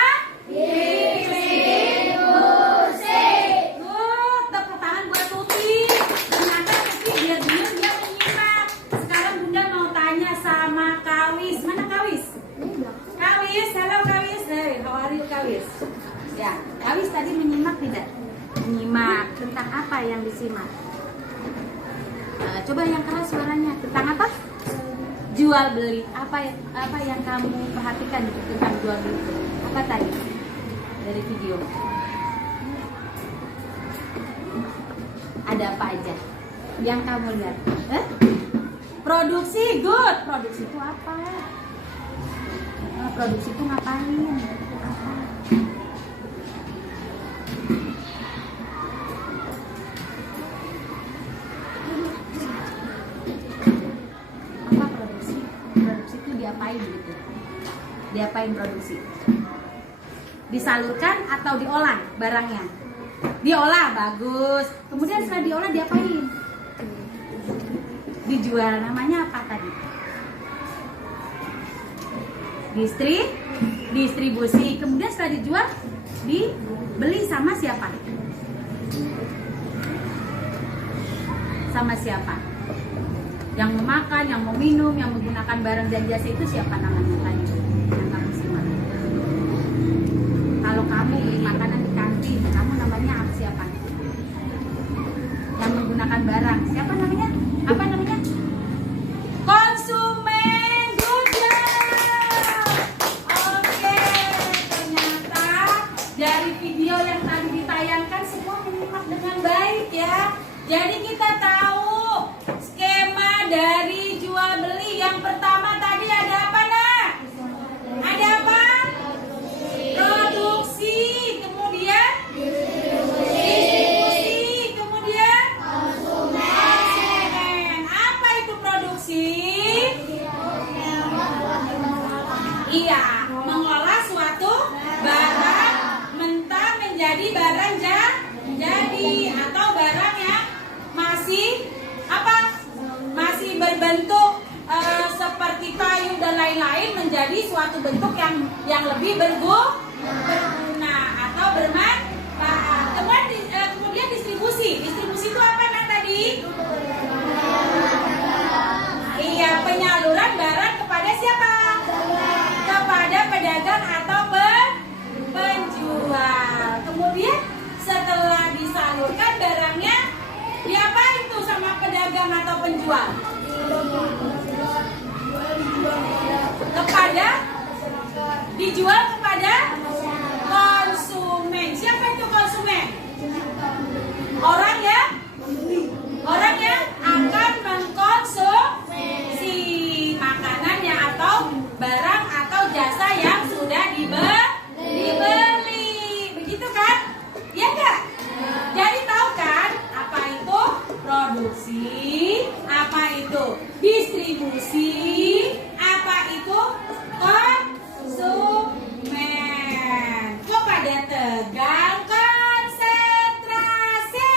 Ya, Kawis tadi menyimak tidak? Menyimak tentang apa yang disimak? Coba yang keras suaranya. Tentang apa? Jual beli. Apa yang kamu perhatikan tentang jual beli? Apa tadi dari video? Ada apa aja yang kamu lihat? Produksi, good. Produksi itu apa? Produksi itu ngapain? Apa produksi? Produksi itu diapain gitu? Diapain produksi? Disalurkan atau diolah barangnya? Diolah, bagus. Kemudian setelah diolah diapain? Dijual. Namanya apa tadi? Distribusi. Kemudian setelah dijual, dibeli sama siapa? Sama siapa? Yang memakan, yang mau minum, yang menggunakan barang dan jasa itu siapa namanya tadi? Yang kamu simak. Kalau kamu beli makanan di kantin, kamu namanya apa, siapa? Yang menggunakan barang, siapa namanya? Apa namanya? Konsumen. Good job. Oke, ternyata dari video yang tadi ditayangkan semua menyimak dengan baik ya. Jadi kita tahu skema dari jual beli. Yang pertama tadi ada apa nak? Ada apa? Produksi, kemudian distribusi, kemudian konsumen. Apa itu produksi? Iya, mengolah suatu barang mentah menjadi barang jadi atau barang yang masih dan lain-lain menjadi suatu bentuk yang lebih berguna atau bermanfaat. Kemudian distribusi itu apa Nak tadi? Iya, penyaluran barang kepada siapa? Kepada pedagang atau penjual. Kemudian setelah disalurkan barangnya diapain tuh sama pedagang atau penjual? Dijual kepada konsumen. Siapa itu konsumen? Orang yang akan mengkonsumsi makanannya atau barang atau jasa yang sudah dibeli. Begitu kan? Ya enggak? Jadi tahu kan apa itu produksi, apa itu distribusi, apa itu konsumen. Kepada tegang konsentrasi.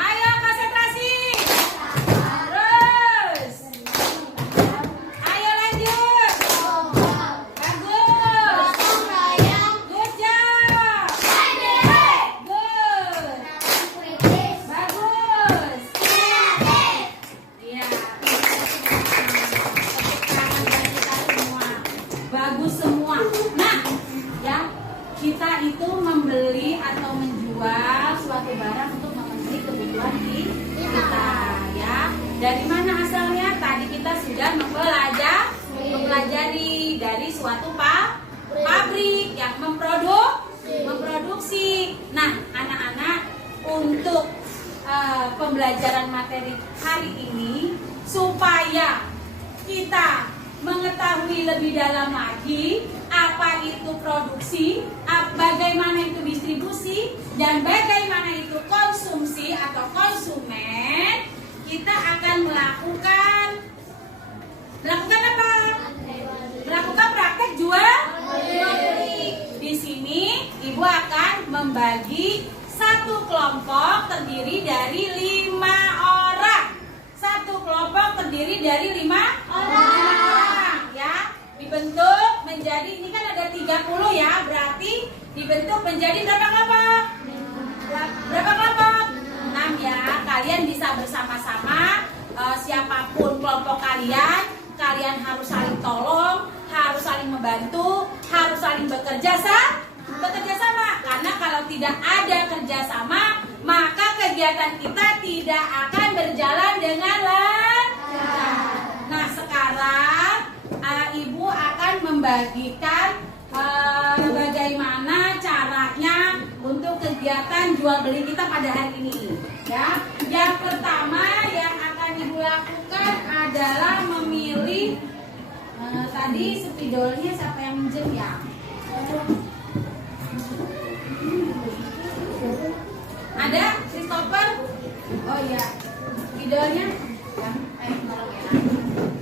Ayo konsentrasi. Terus. Ayo lanjut. Bagus. Good job. Good. Bagus. Iya. Bagus semua. Nah, ya, kita itu membeli atau menjual suatu barang untuk memenuhi kebutuhan kita, ya. Dari mana asalnya? Tadi kita sudah mempelajari dari suatu pabrik yang memproduksi. Nah, anak-anak, untuk pembelajaran materi hari ini supaya kita mengetahui lebih dalam lagi apa itu produksi, bagaimana itu distribusi, dan bagaimana itu konsumsi atau konsumen, kita akan melakukan apa? Melakukan praktek jual beli. Di sini Ibu akan membagi satu kelompok terdiri dari 5 orang. Satu kelompok terdiri dari 5 orang, ya. Dibentuk menjadi, ini kan ada 30 ya, berarti dibentuk menjadi berapa kelompok? Berapa kelompok? 6 ya. Kalian bisa bersama-sama, siapapun kelompok kalian harus saling tolong, harus saling membantu, harus saling bekerja sama. Karena kalau tidak ada kerjasama, maka kegiatan kita tidak akan berjalan dengan lancar. Nah, sekarang Ibu akan membagikan bagaimana caranya untuk kegiatan jual beli kita pada hari ini, ya. Yang pertama yang akan Ibu lakukan adalah memilih tadi spidolnya siapa yang minjem ya? Ada Christopher? Oh iya, spidolnya ya, tolong ya.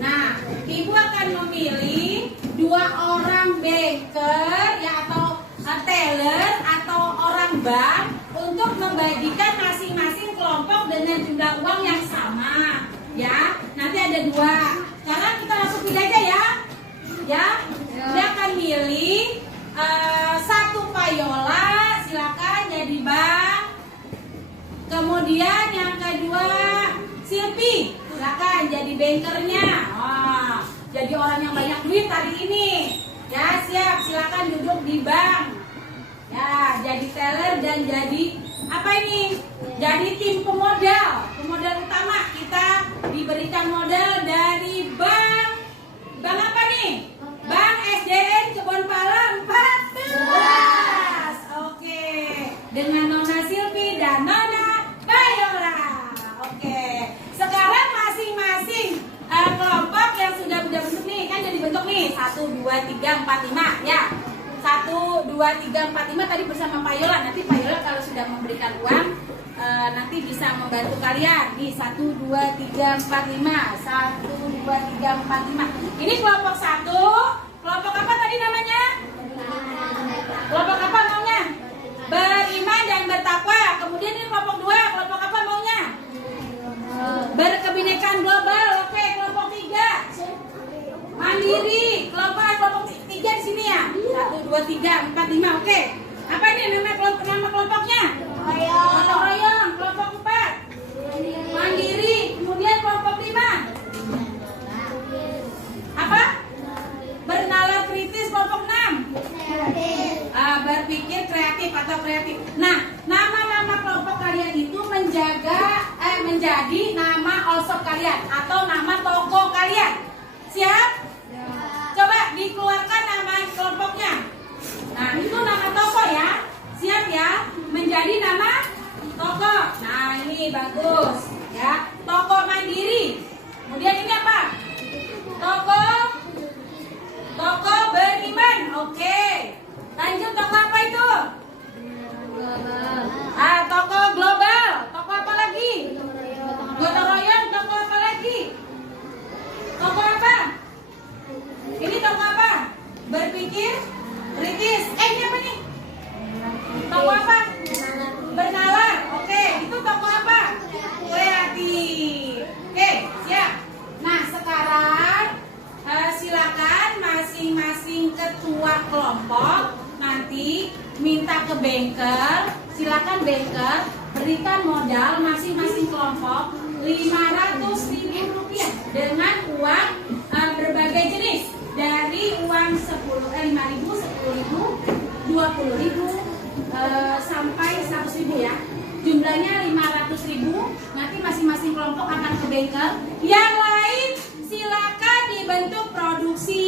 Nah, Ibu akan memilih 2 orang banker ya, atau teller atau orang bank untuk membagikan masing-masing kelompok dengan jumlah uang yang sama, ya. Nanti ada 2. Sekarang kita langsung pilih aja ya. Ya, dia akan milih 1 payola, silakan jadi bank. Kemudian yang kedua Silpi, silakan jadi bankernya. Jadi orang yang banyak duit hari ini. Ya, siap, silakan duduk di bank. Ya, jadi teller dan jadi apa ini? Jadi tim pemodal. Pemodal utama, kita diberikan modal dari bank. Bank apa nih? Bank SDN Kebonpala 14. Oke. Dengan Nona Silpi dan Nona Bayola. Oke. Sekarang masing-masing kelompok yang sudah bentuk nih, kan jadi bentuk nih 1, 2, 3, 4, 5 ya. 1, 2, 3, 4, 5 tadi bersama Payola. Nanti Payola kalau sudah memberikan uang nanti bisa membantu kalian. Nih 1, 2, 3, 4, 5. 1, 2, 3, 4, 5. Ini kelompok 1. Kelompok apa tadi namanya? Kelompok apa maunya? Beriman dan bertakwa. Kemudian ini kelompok 2. Kelompok apa maunya? Berkebinekaan global. 2, 3, 4, 5. Oke. Apa ini nama kelompoknya? Gotong royong. Kelompok 4 mandiri. Kemudian kelompok 5 apa? Bernalar kritis. Kelompok 6 berpikir kreatif atau kreatif. Nah, nama-nama kelompok kalian itu menjadi nama all-shop kalian atau nama toko kalian. Siap? Coba dikeluarkan nama kelompoknya. Nah, itu nama toko ya. Siap ya? Menjadi nama toko. Nah, ini bagus ya. Toko mandiri. Kemudian ini apa? Toko beriman. Oke. Lanjut, toko apa itu? Toko global. Toko apa lagi? Gotong royong. Toko apa lagi? Toko apa? Ini toko apa? Berpikir kritis. Ini apa nih? Toko apa? Bernalar. Oke, itu toko apa? Kreatif. Oke, siap. Nah, sekarang silakan masing-masing ketua kelompok nanti minta ke banker. Silakan banker berikan modal masing-masing kelompok Rp500.000 dengan uang berbagai jenis, dari uang 5.000, 10.000, 20.000 sampai 100.000 ya. Jumlahnya 500.000. Nanti masing-masing kelompok akan ke banker. Yang lain silakan dibentuk produksi.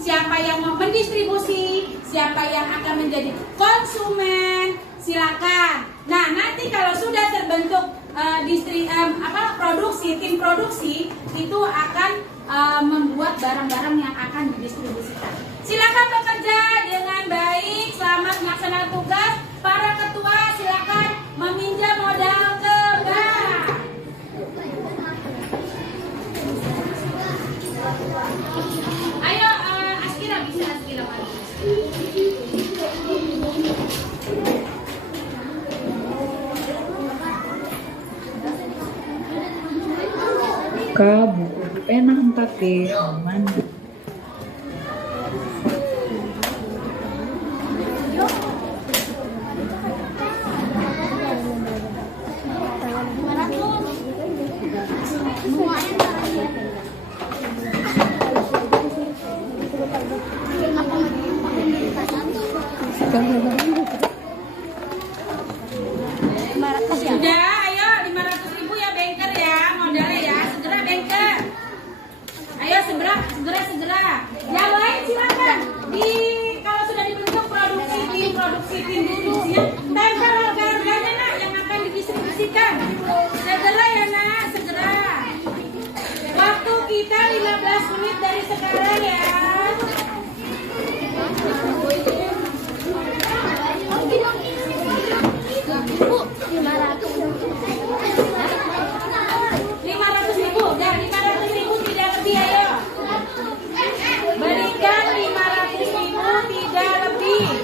Siapa yang mau mendistribusi, siapa yang akan menjadi konsumen, silakan. Nah, nanti kalau sudah terbentuk tim produksi itu akan membuat barang-barang yang akan didistribusikan. Silakan bekerja dengan baik. Selamat melaksanakan tugas. Para ketua silakan meminjam modal ke bank. Ayo, Askira bisa Askira maju. Buka buku pena 4D halaman. Sudah, ayo 500.000 ya banker ya, modalnya ya. Segera banker. Ayo segera. Yang lain silakan. Kalau sudah dibentuk produksi tim dulu ya. Tempel harga-harganya nak yang akan didistribusikan. Segera ya nak, segera. Waktu kita 15 menit dari sekarang ya. Berikan 500.000 tidak lebih.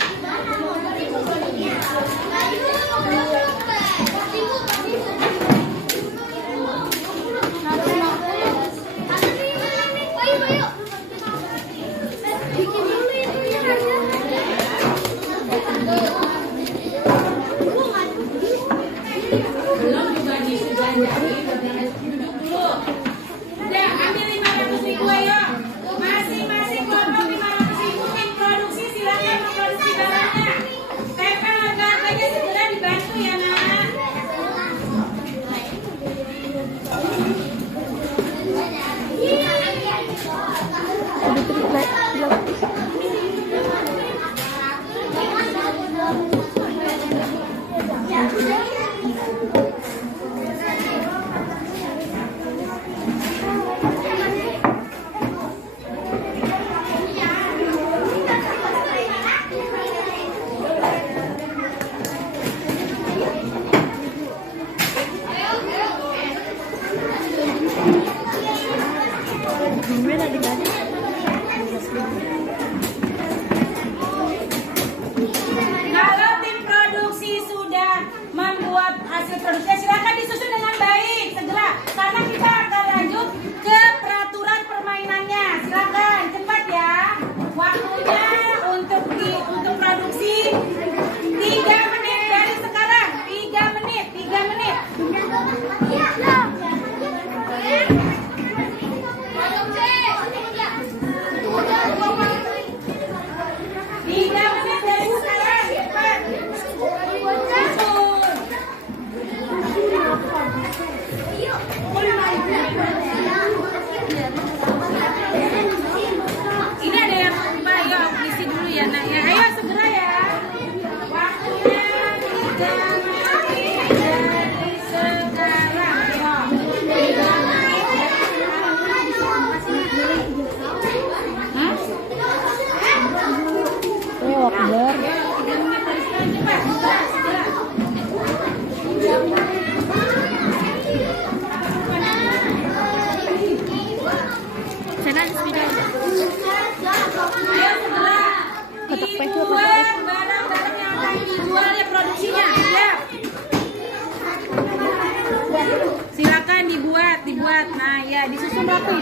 Akbar. Dibuat barang-barang yang akan dijual ya produksinya ya. Silakan dibuat. Nah ya, disusun rapi.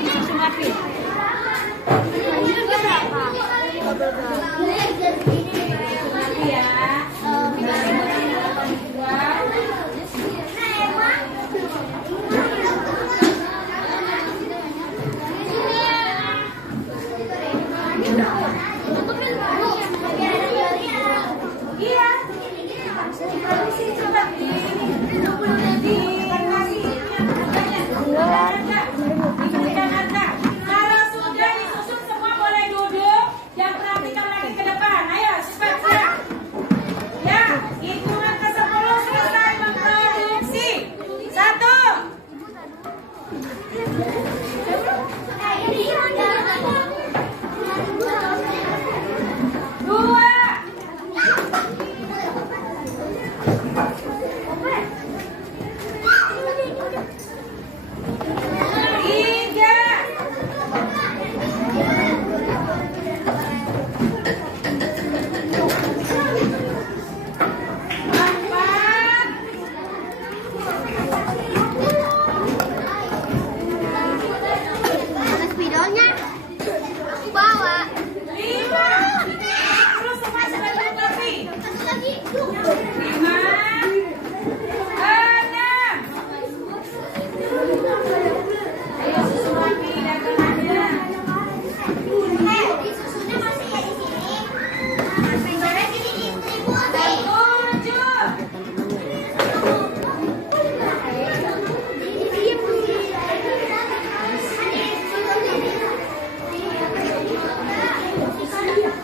Ya. Iya. Diproduksi coba diberikan harga. Kalau sudah disusun semua boleh duduk dan perhatikan lagi ke depan. Ayo cepat gerak. Ya, hitungan ke 10 selesai memproduksi. 1. Dua. Tiga. Empat. Spidolnya aku bawa. 5. Terus semua sudah dilengkapi. 5. 6. Ayo susun rapi dan tenangnya. Susunya masih ya di sini. Spidolnya gini 7.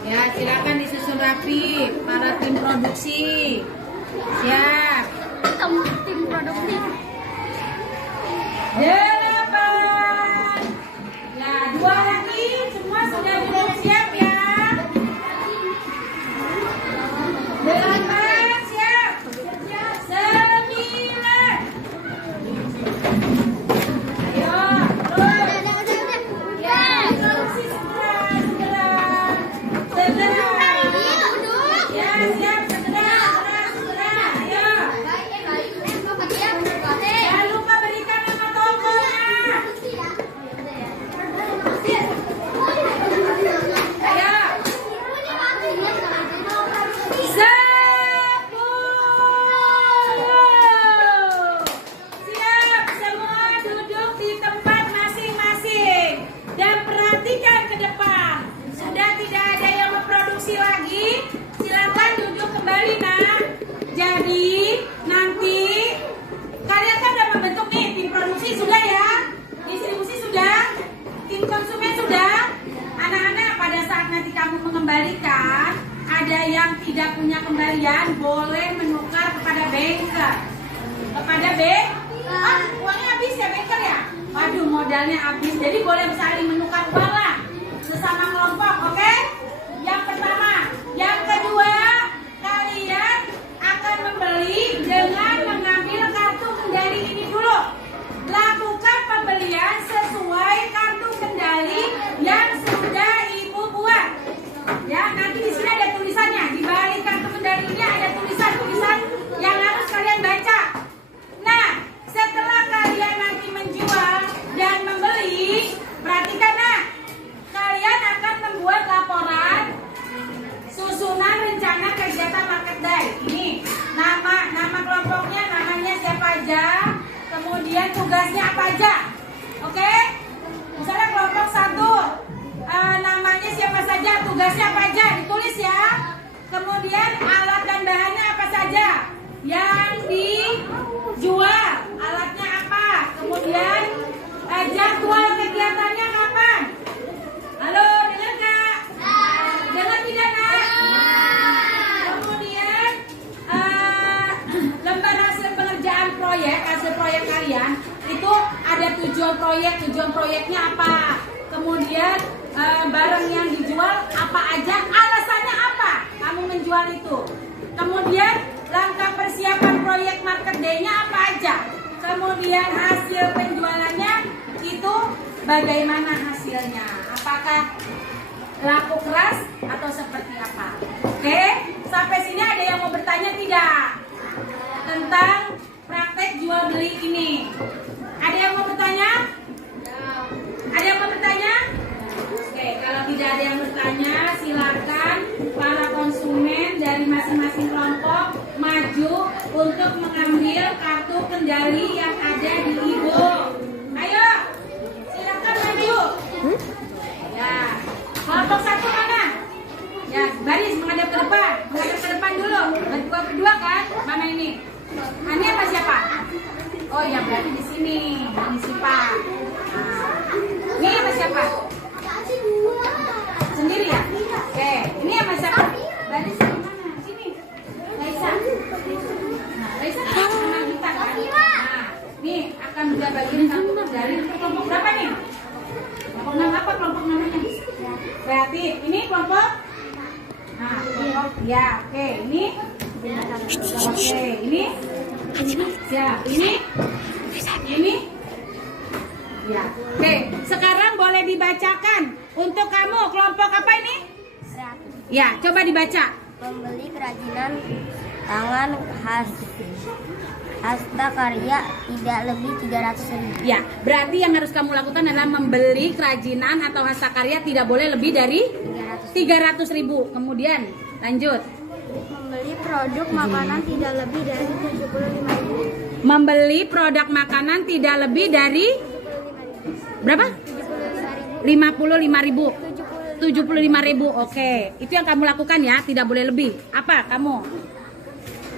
Ya, silakan disusun rapi para tim produksi. Siap. Tim produksi. 8. Nah, 2 lagi semua sudah duduk siap ya. 8 siap. 9. Ayo, terus. Ya, produksi segera. Ya, siap segera. Ayo. Jangan lupa berikan nama tokonya. Ayo. 10. Siap, semua duduk di tempat masing-masing dan perhatikan ke depan. Sudah tidak ada yang memproduksi lagi, silakan duduk kembali nak. Jadi nanti kalian kan udah membentuk nih tim produksi sudah ya, distribusi sudah, tim konsumen sudah. Anak-anak pada saat nanti kamu mengembalikan, ada yang tidak punya kembalian boleh menukar kepada banker. Kepada uangnya habis ya banker ya? Waduh, modalnya habis. Jadi boleh saling menukar uang lah sesama kelompok, oke? Yang pertama, yang kedua, kalian akan membeli dengan mengambil kartu kendali ini dulu. Lakukan pembelian sesuai kartu kendali yang sudah ibu buat. Ya, nanti di sini ada tulisannya. Di balik kartu kendalinya ada tulisan-tulisan yang harus kalian baca. Nah, setelah kalian nanti menjual dan membeli, perhatikan nah, kalian akan membuat laporan susunan rencana kegiatan market day. Ini nama kelompoknya, namanya siapa aja, kemudian tugasnya apa aja. Oke? Misalnya kelompok 1, namanya siapa saja, tugasnya apa aja, ditulis ya. Kemudian alat dan bahannya apa saja yang dijual, alatnya apa. Kemudian jadwal kegiatannya kapan. Halo, dengar gak? Dengar tidak nak? Kemudian lembar hasil pengerjaan proyek, hasil proyek kalian itu ada tujuan proyeknya apa. Kemudian barang yang dijual apa aja, alasannya apa. Kamu jual itu. Kemudian langkah persiapan proyek market day-nya apa aja. Kemudian hasil penjualannya itu bagaimana hasilnya. Apakah laku keras atau seperti apa. Oke, sampai sini ada yang mau bertanya tidak? Tentang praktek jual beli ini. Ada yang mau bertanya? Ada yang mau bertanya? Oke, kalau tidak ada yang bertanya, silakan para konsumen dari masing-masing kelompok maju untuk mengambil kartu kendali yang ada di Ibu. Ayo, silakan maju. Ya, kelompok satu mana? Ya, baris menghadap ke depan. Menghadap ke depan dulu. Berdua kan? Mana ini? Ini apa siapa? Oh ya, berarti di sini. Ini Sipa. Nah, ini apa siapa? Sendiri ya? Oke, ini apa siapa? Baris di mana? Sini. Raisa. Nah, Raisa sama kita kan? Nah, nih akan juga bagian kamu dari kelompok berapa nih? Kelompok 6 apa kelompok namanya? Kreatif. Ini kelompok? Nah, kelompok ya, oke. Ini? Oke, ini? Ya, ini? Ini? Ya. Oke, sekarang boleh dibacakan untuk kamu kelompok apa ini? Ya, coba dibaca. Membeli kerajinan tangan hasta karya tidak lebih 300.000. Ya, berarti yang harus kamu lakukan adalah membeli kerajinan atau hasta karya tidak boleh lebih dari 300.000. Kemudian lanjut. Membeli produk makanan tidak lebih dari 75.000. Membeli produk makanan tidak lebih dari berapa? 55.000. 75.000. Oke, itu yang kamu lakukan ya, tidak boleh lebih. Apa kamu?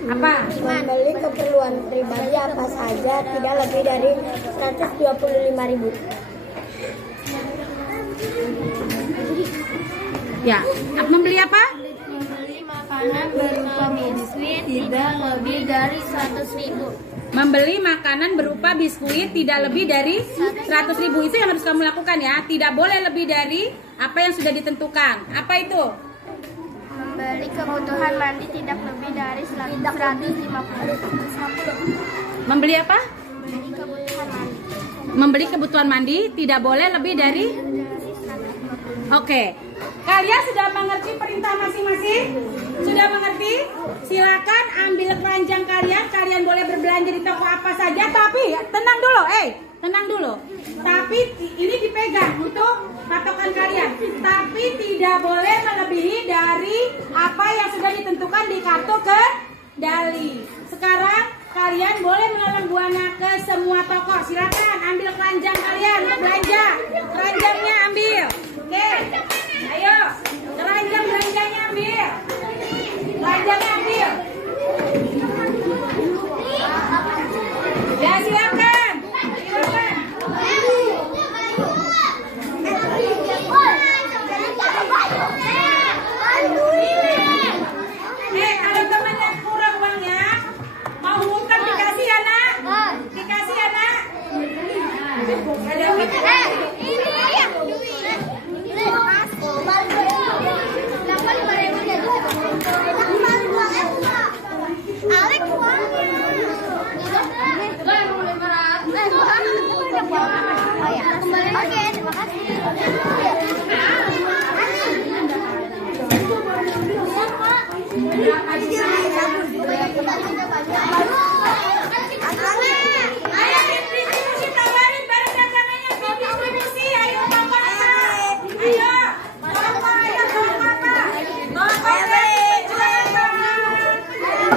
Apa? Membeli keperluan pribadi apa saja tidak lebih dari 125.000. Ya, membeli apa? Membeli makanan berupa biskuit tidak lebih dari 100.000. Membeli makanan berupa biskuit tidak lebih dari 100.000. Itu yang harus kamu lakukan ya. Tidak boleh lebih dari apa yang sudah ditentukan. Apa itu? Membeli kebutuhan mandi tidak lebih dari 150. Membeli apa? Membeli kebutuhan mandi. Membeli kebutuhan mandi tidak boleh lebih dari. Oke. Kalian sudah mengerti perintah masing-masing? Sudah mengerti? Silakan ambil keranjang kalian. Kalian boleh berbelanja di toko apa saja. Tapi tenang dulu, tenang dulu. Tapi ini dipegang untuk patokan kalian. Tapi tidak boleh melebihi dari apa yang sudah ditentukan di kartu kendali. Sekarang kalian boleh menolong Buana ke semua toko. Silakan ambil keranjang kalian belanja. Keranjangnya ambil. Oke. Ayo, belanjanya ambil. Belanjanya ambil. Ya, silakan. Silakan. Kalau temannya kurang uangnya, mau ngutang dikasih ya, Nak? Dikasih ya, Nak? Oke, terima kasih. Ayo distribusi, tawarin barang dagangannya, distribusi. Ayo toko apa? Ayo toko, ayo toko apa? Toko jualan barang. Ayo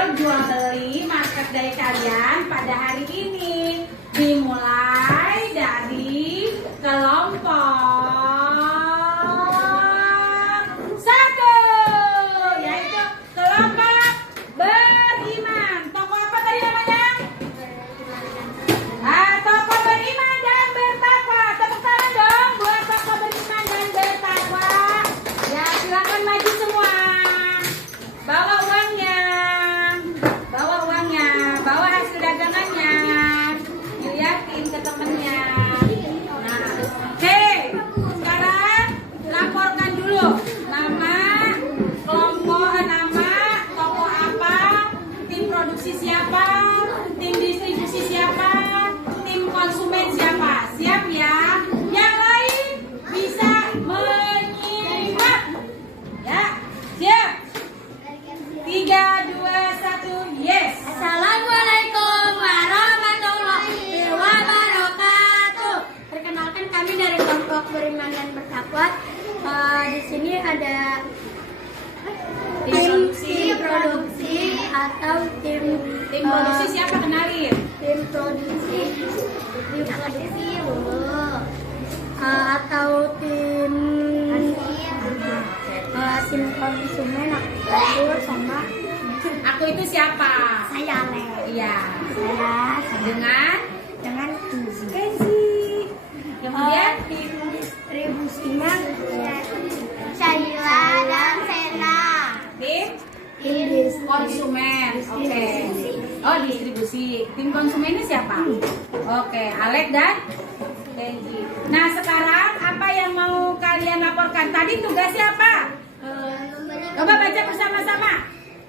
hasil jual beli market dari kalian pada hari ini. Dimulai dari kelompok 1, yaitu kelompok beriman. Toko apa tadi namanya? Toko beriman dan bertakwa. Tepuk tangan dong buat toko beriman dan bertakwa. Ya, silakan maju semua. Bawa uangnya, bawa hasil dagangannya, dilihatin ke temennya. Nah, sekarang laporkan dulu nama kelompok, nama toko apa, tim produksi siapa, tim distribusi siapa, tim konsumen siapa. Siap ya? Yang lain bisa menyimak. Ya, siap. 3, 2, 1, yes. Assalamualaikum warahmatullahi wabarakatuh. Perkenalkan kami dari kelompok beriman dan bertakwa. Di sini ada tim produksi atau tim Produksi siapa, kenalin? tim produksi atau tim konsumen aku sama Aku itu siapa? saya Le. Iya. Saya Dengan Kenzi. kemudian tim distribusinya Syahila dan Sena. tim Tim konsumen. Oke. Oh, distribusi. Tim konsumennya siapa? Oke, Alek dan Kenji. Nah, sekarang apa yang mau kalian laporkan? Tadi tugasnya apa? Coba baca bersama-sama.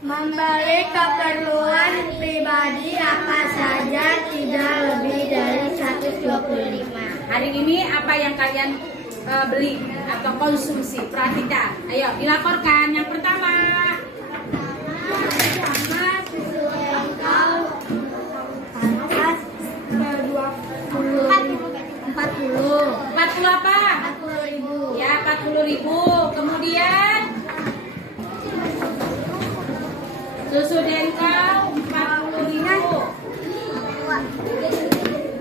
membeli keperluan pribadi apa saja tidak lebih dari 125. Hari ini apa yang kalian beli atau konsumsi? Perhatikan. Ayo, dilaporkan. Yang pertama. Sama susu engkau panas 40 apa? 40.000. Ya, 40.000. Kemudian susu dengkau 40.000.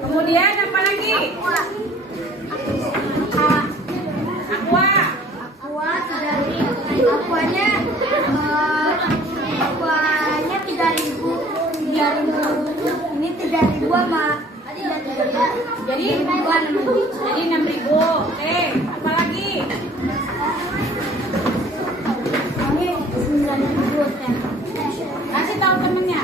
Kemudian apa lagi? Aqua. Aquanya 3.000. Ini 3.000 sama Jadi 6.000. Oke, apa lagi? ini 9.000 teh. Kasih tahu temennya.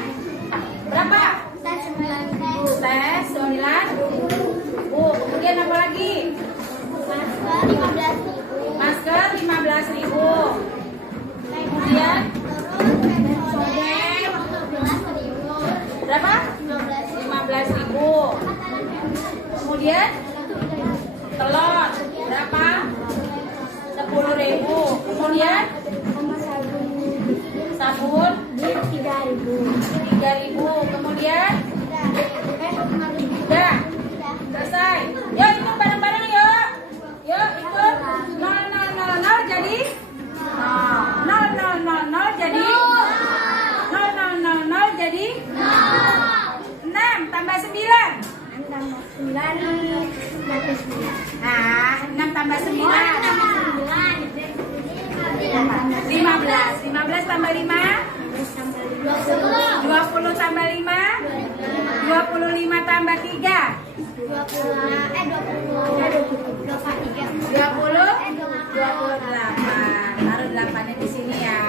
Berapa? Teh 9.000. Tes 9. Kemudian apa lagi? Masker 15.000. Masker 15.000. Kemudian Sobek 12.000. berapa? 15.000. Kemudian telur berapa? 10.000. Kemudian sabun 3.000. Kemudian udah selesai. Yuk ikut bareng-bareng yuk. Yuk ikut 0,000 jadi 0,000 jadi 0,000 jadi 6 tambah 9. 6 tambah 9. 15 tambah 5. 20 tambah 5. 25 tambah 3. 28. Taruh 8-nya di sini ya.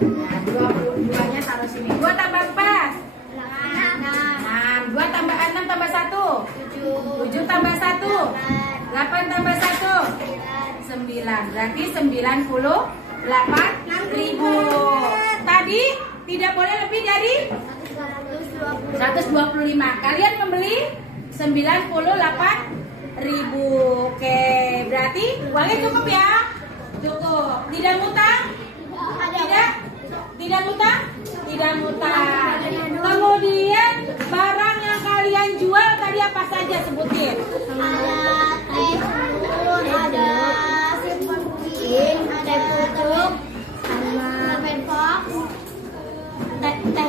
Nah, 22-nya taruh sini. 2 tambah 4. 2 tambah 6 tambah 1. 7 tambah 1. 8 tambah 1. 9. Berarti 98.000. Tadi tidak boleh lebih dari 125. Kalian membeli 98.000. Oke, berarti uangnya cukup ya? Cukup. Tidak ngutang? Tidak ngutang? Tidak ngutang. Kemudian barang yang kalian jual tadi apa saja, sebutin? Ada simpan puding, ada pucuk, sama pen box, teh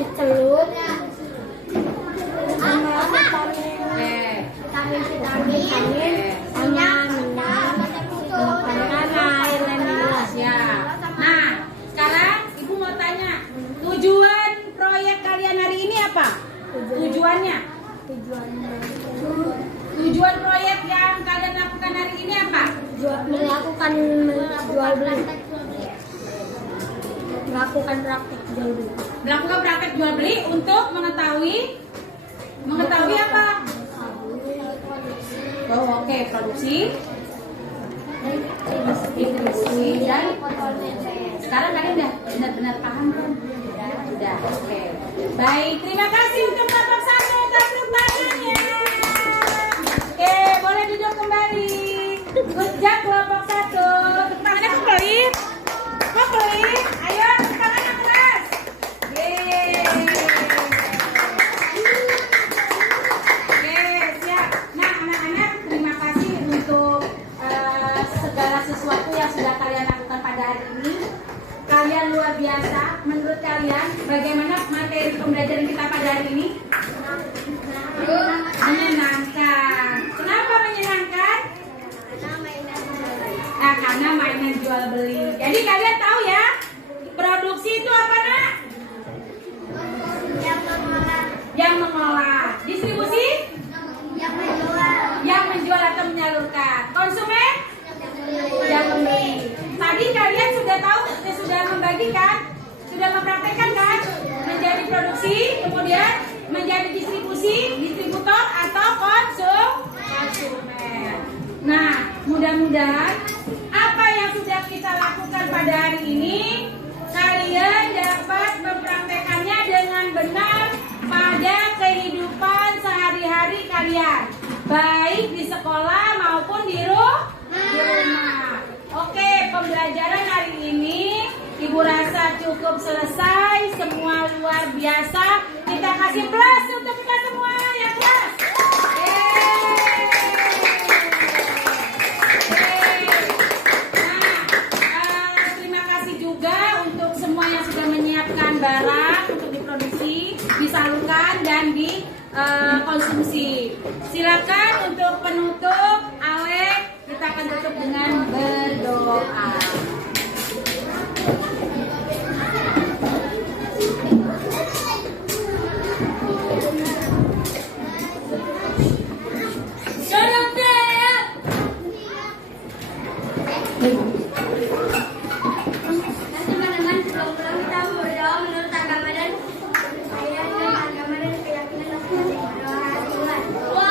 angin sama minyak air gelas Ya. Nah, sekarang Ibu mau tanya, tujuan proyek kalian hari ini apa? Tujuannya? Tujuan proyek yang kalian lakukan hari ini apa? melakukan jual beli, melakukan praktek jual beli. Melakukan praktek jual beli untuk mengetahui apa? Oh, oke, produksi, distribusi, dan sekarang kalian udah benar-benar paham kan? Sudah, oke. Baik, terima kasih untuk kelompok 1, tepuk tangannya. Oke, boleh duduk kembali. Good job kelompok 1. Tepuk tangannya kok pelit? Kok pelit? Ayo, tepuk tangan yang keras. Yeay. Oke, siap. Nah, anak-anak, terima kasih untuk segala sesuatu yang sudah kalian lakukan pada hari ini. Kalian luar biasa. Menurut kalian, bagaimana materi pembelajaran kita pada hari ini? Menyenangkan. Kenapa menyenangkan? Nah, karena mainan jual beli. Jadi kalian tahu ya, produksi itu apa, Nak? Yang mengolah. Distribusi? Yang menjual atau menyalurkan. Konsumen? Yang membeli. Tadi kalian sudah tahu, sudah membagikan, sudah mempraktekkan kan? Menjadi produksi, kemudian menjadi distributor atau konsumen. Nah, mudah-mudahan apa yang sudah kita lakukan pada hari ini kalian dapat mempraktekannya dengan benar pada kehidupan sehari-hari kalian, baik di sekolah maupun di rumah. Oke, pembelajaran hari ini Ibu rasa cukup selesai, semua luar biasa. Kita kasih plus untuk kita semua, ya plus. Terima kasih juga untuk semua yang sudah menyiapkan barang untuk diproduksi, disalurkan dan dikonsumsi. Silakan untuk penutup, Alek, kita akan tutup dengan berdoa. Teman-teman, sebelum pulang kita berdoa menurut agama dan keyakinan masing-masing. Doa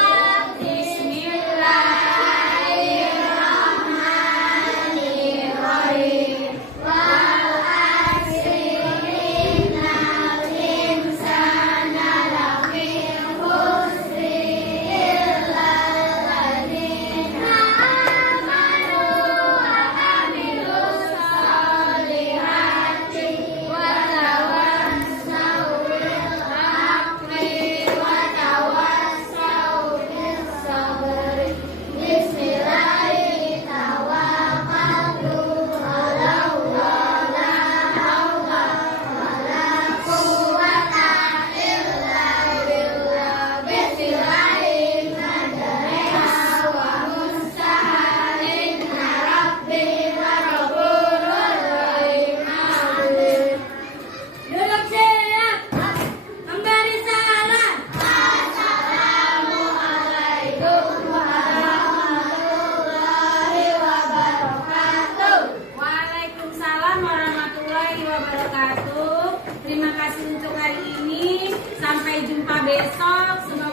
Bismillahirrahmanirrahim. Wal asri innal insana lafi khusri illa alladzina amanu wa amilus solihati wa tawassau bil haqqi wa tawassau bis sabri. Bismillahirrahmanirrahim. Tawakkaltu 'ala Allah, la haula wa la quwwata illa billah. Bismillahirrahmanirrahim. Najariha wa mustahalinna rabbi wa rabbul rahim. Amin. Duduk siap. Memberi salam. Assalamualaikum warahmatullahi wabarakatuh. Waalaikumsalam warahmatullahi wabarakatuh. Terima kasih untuk hari ini. Sampai jumpa besok. Semoga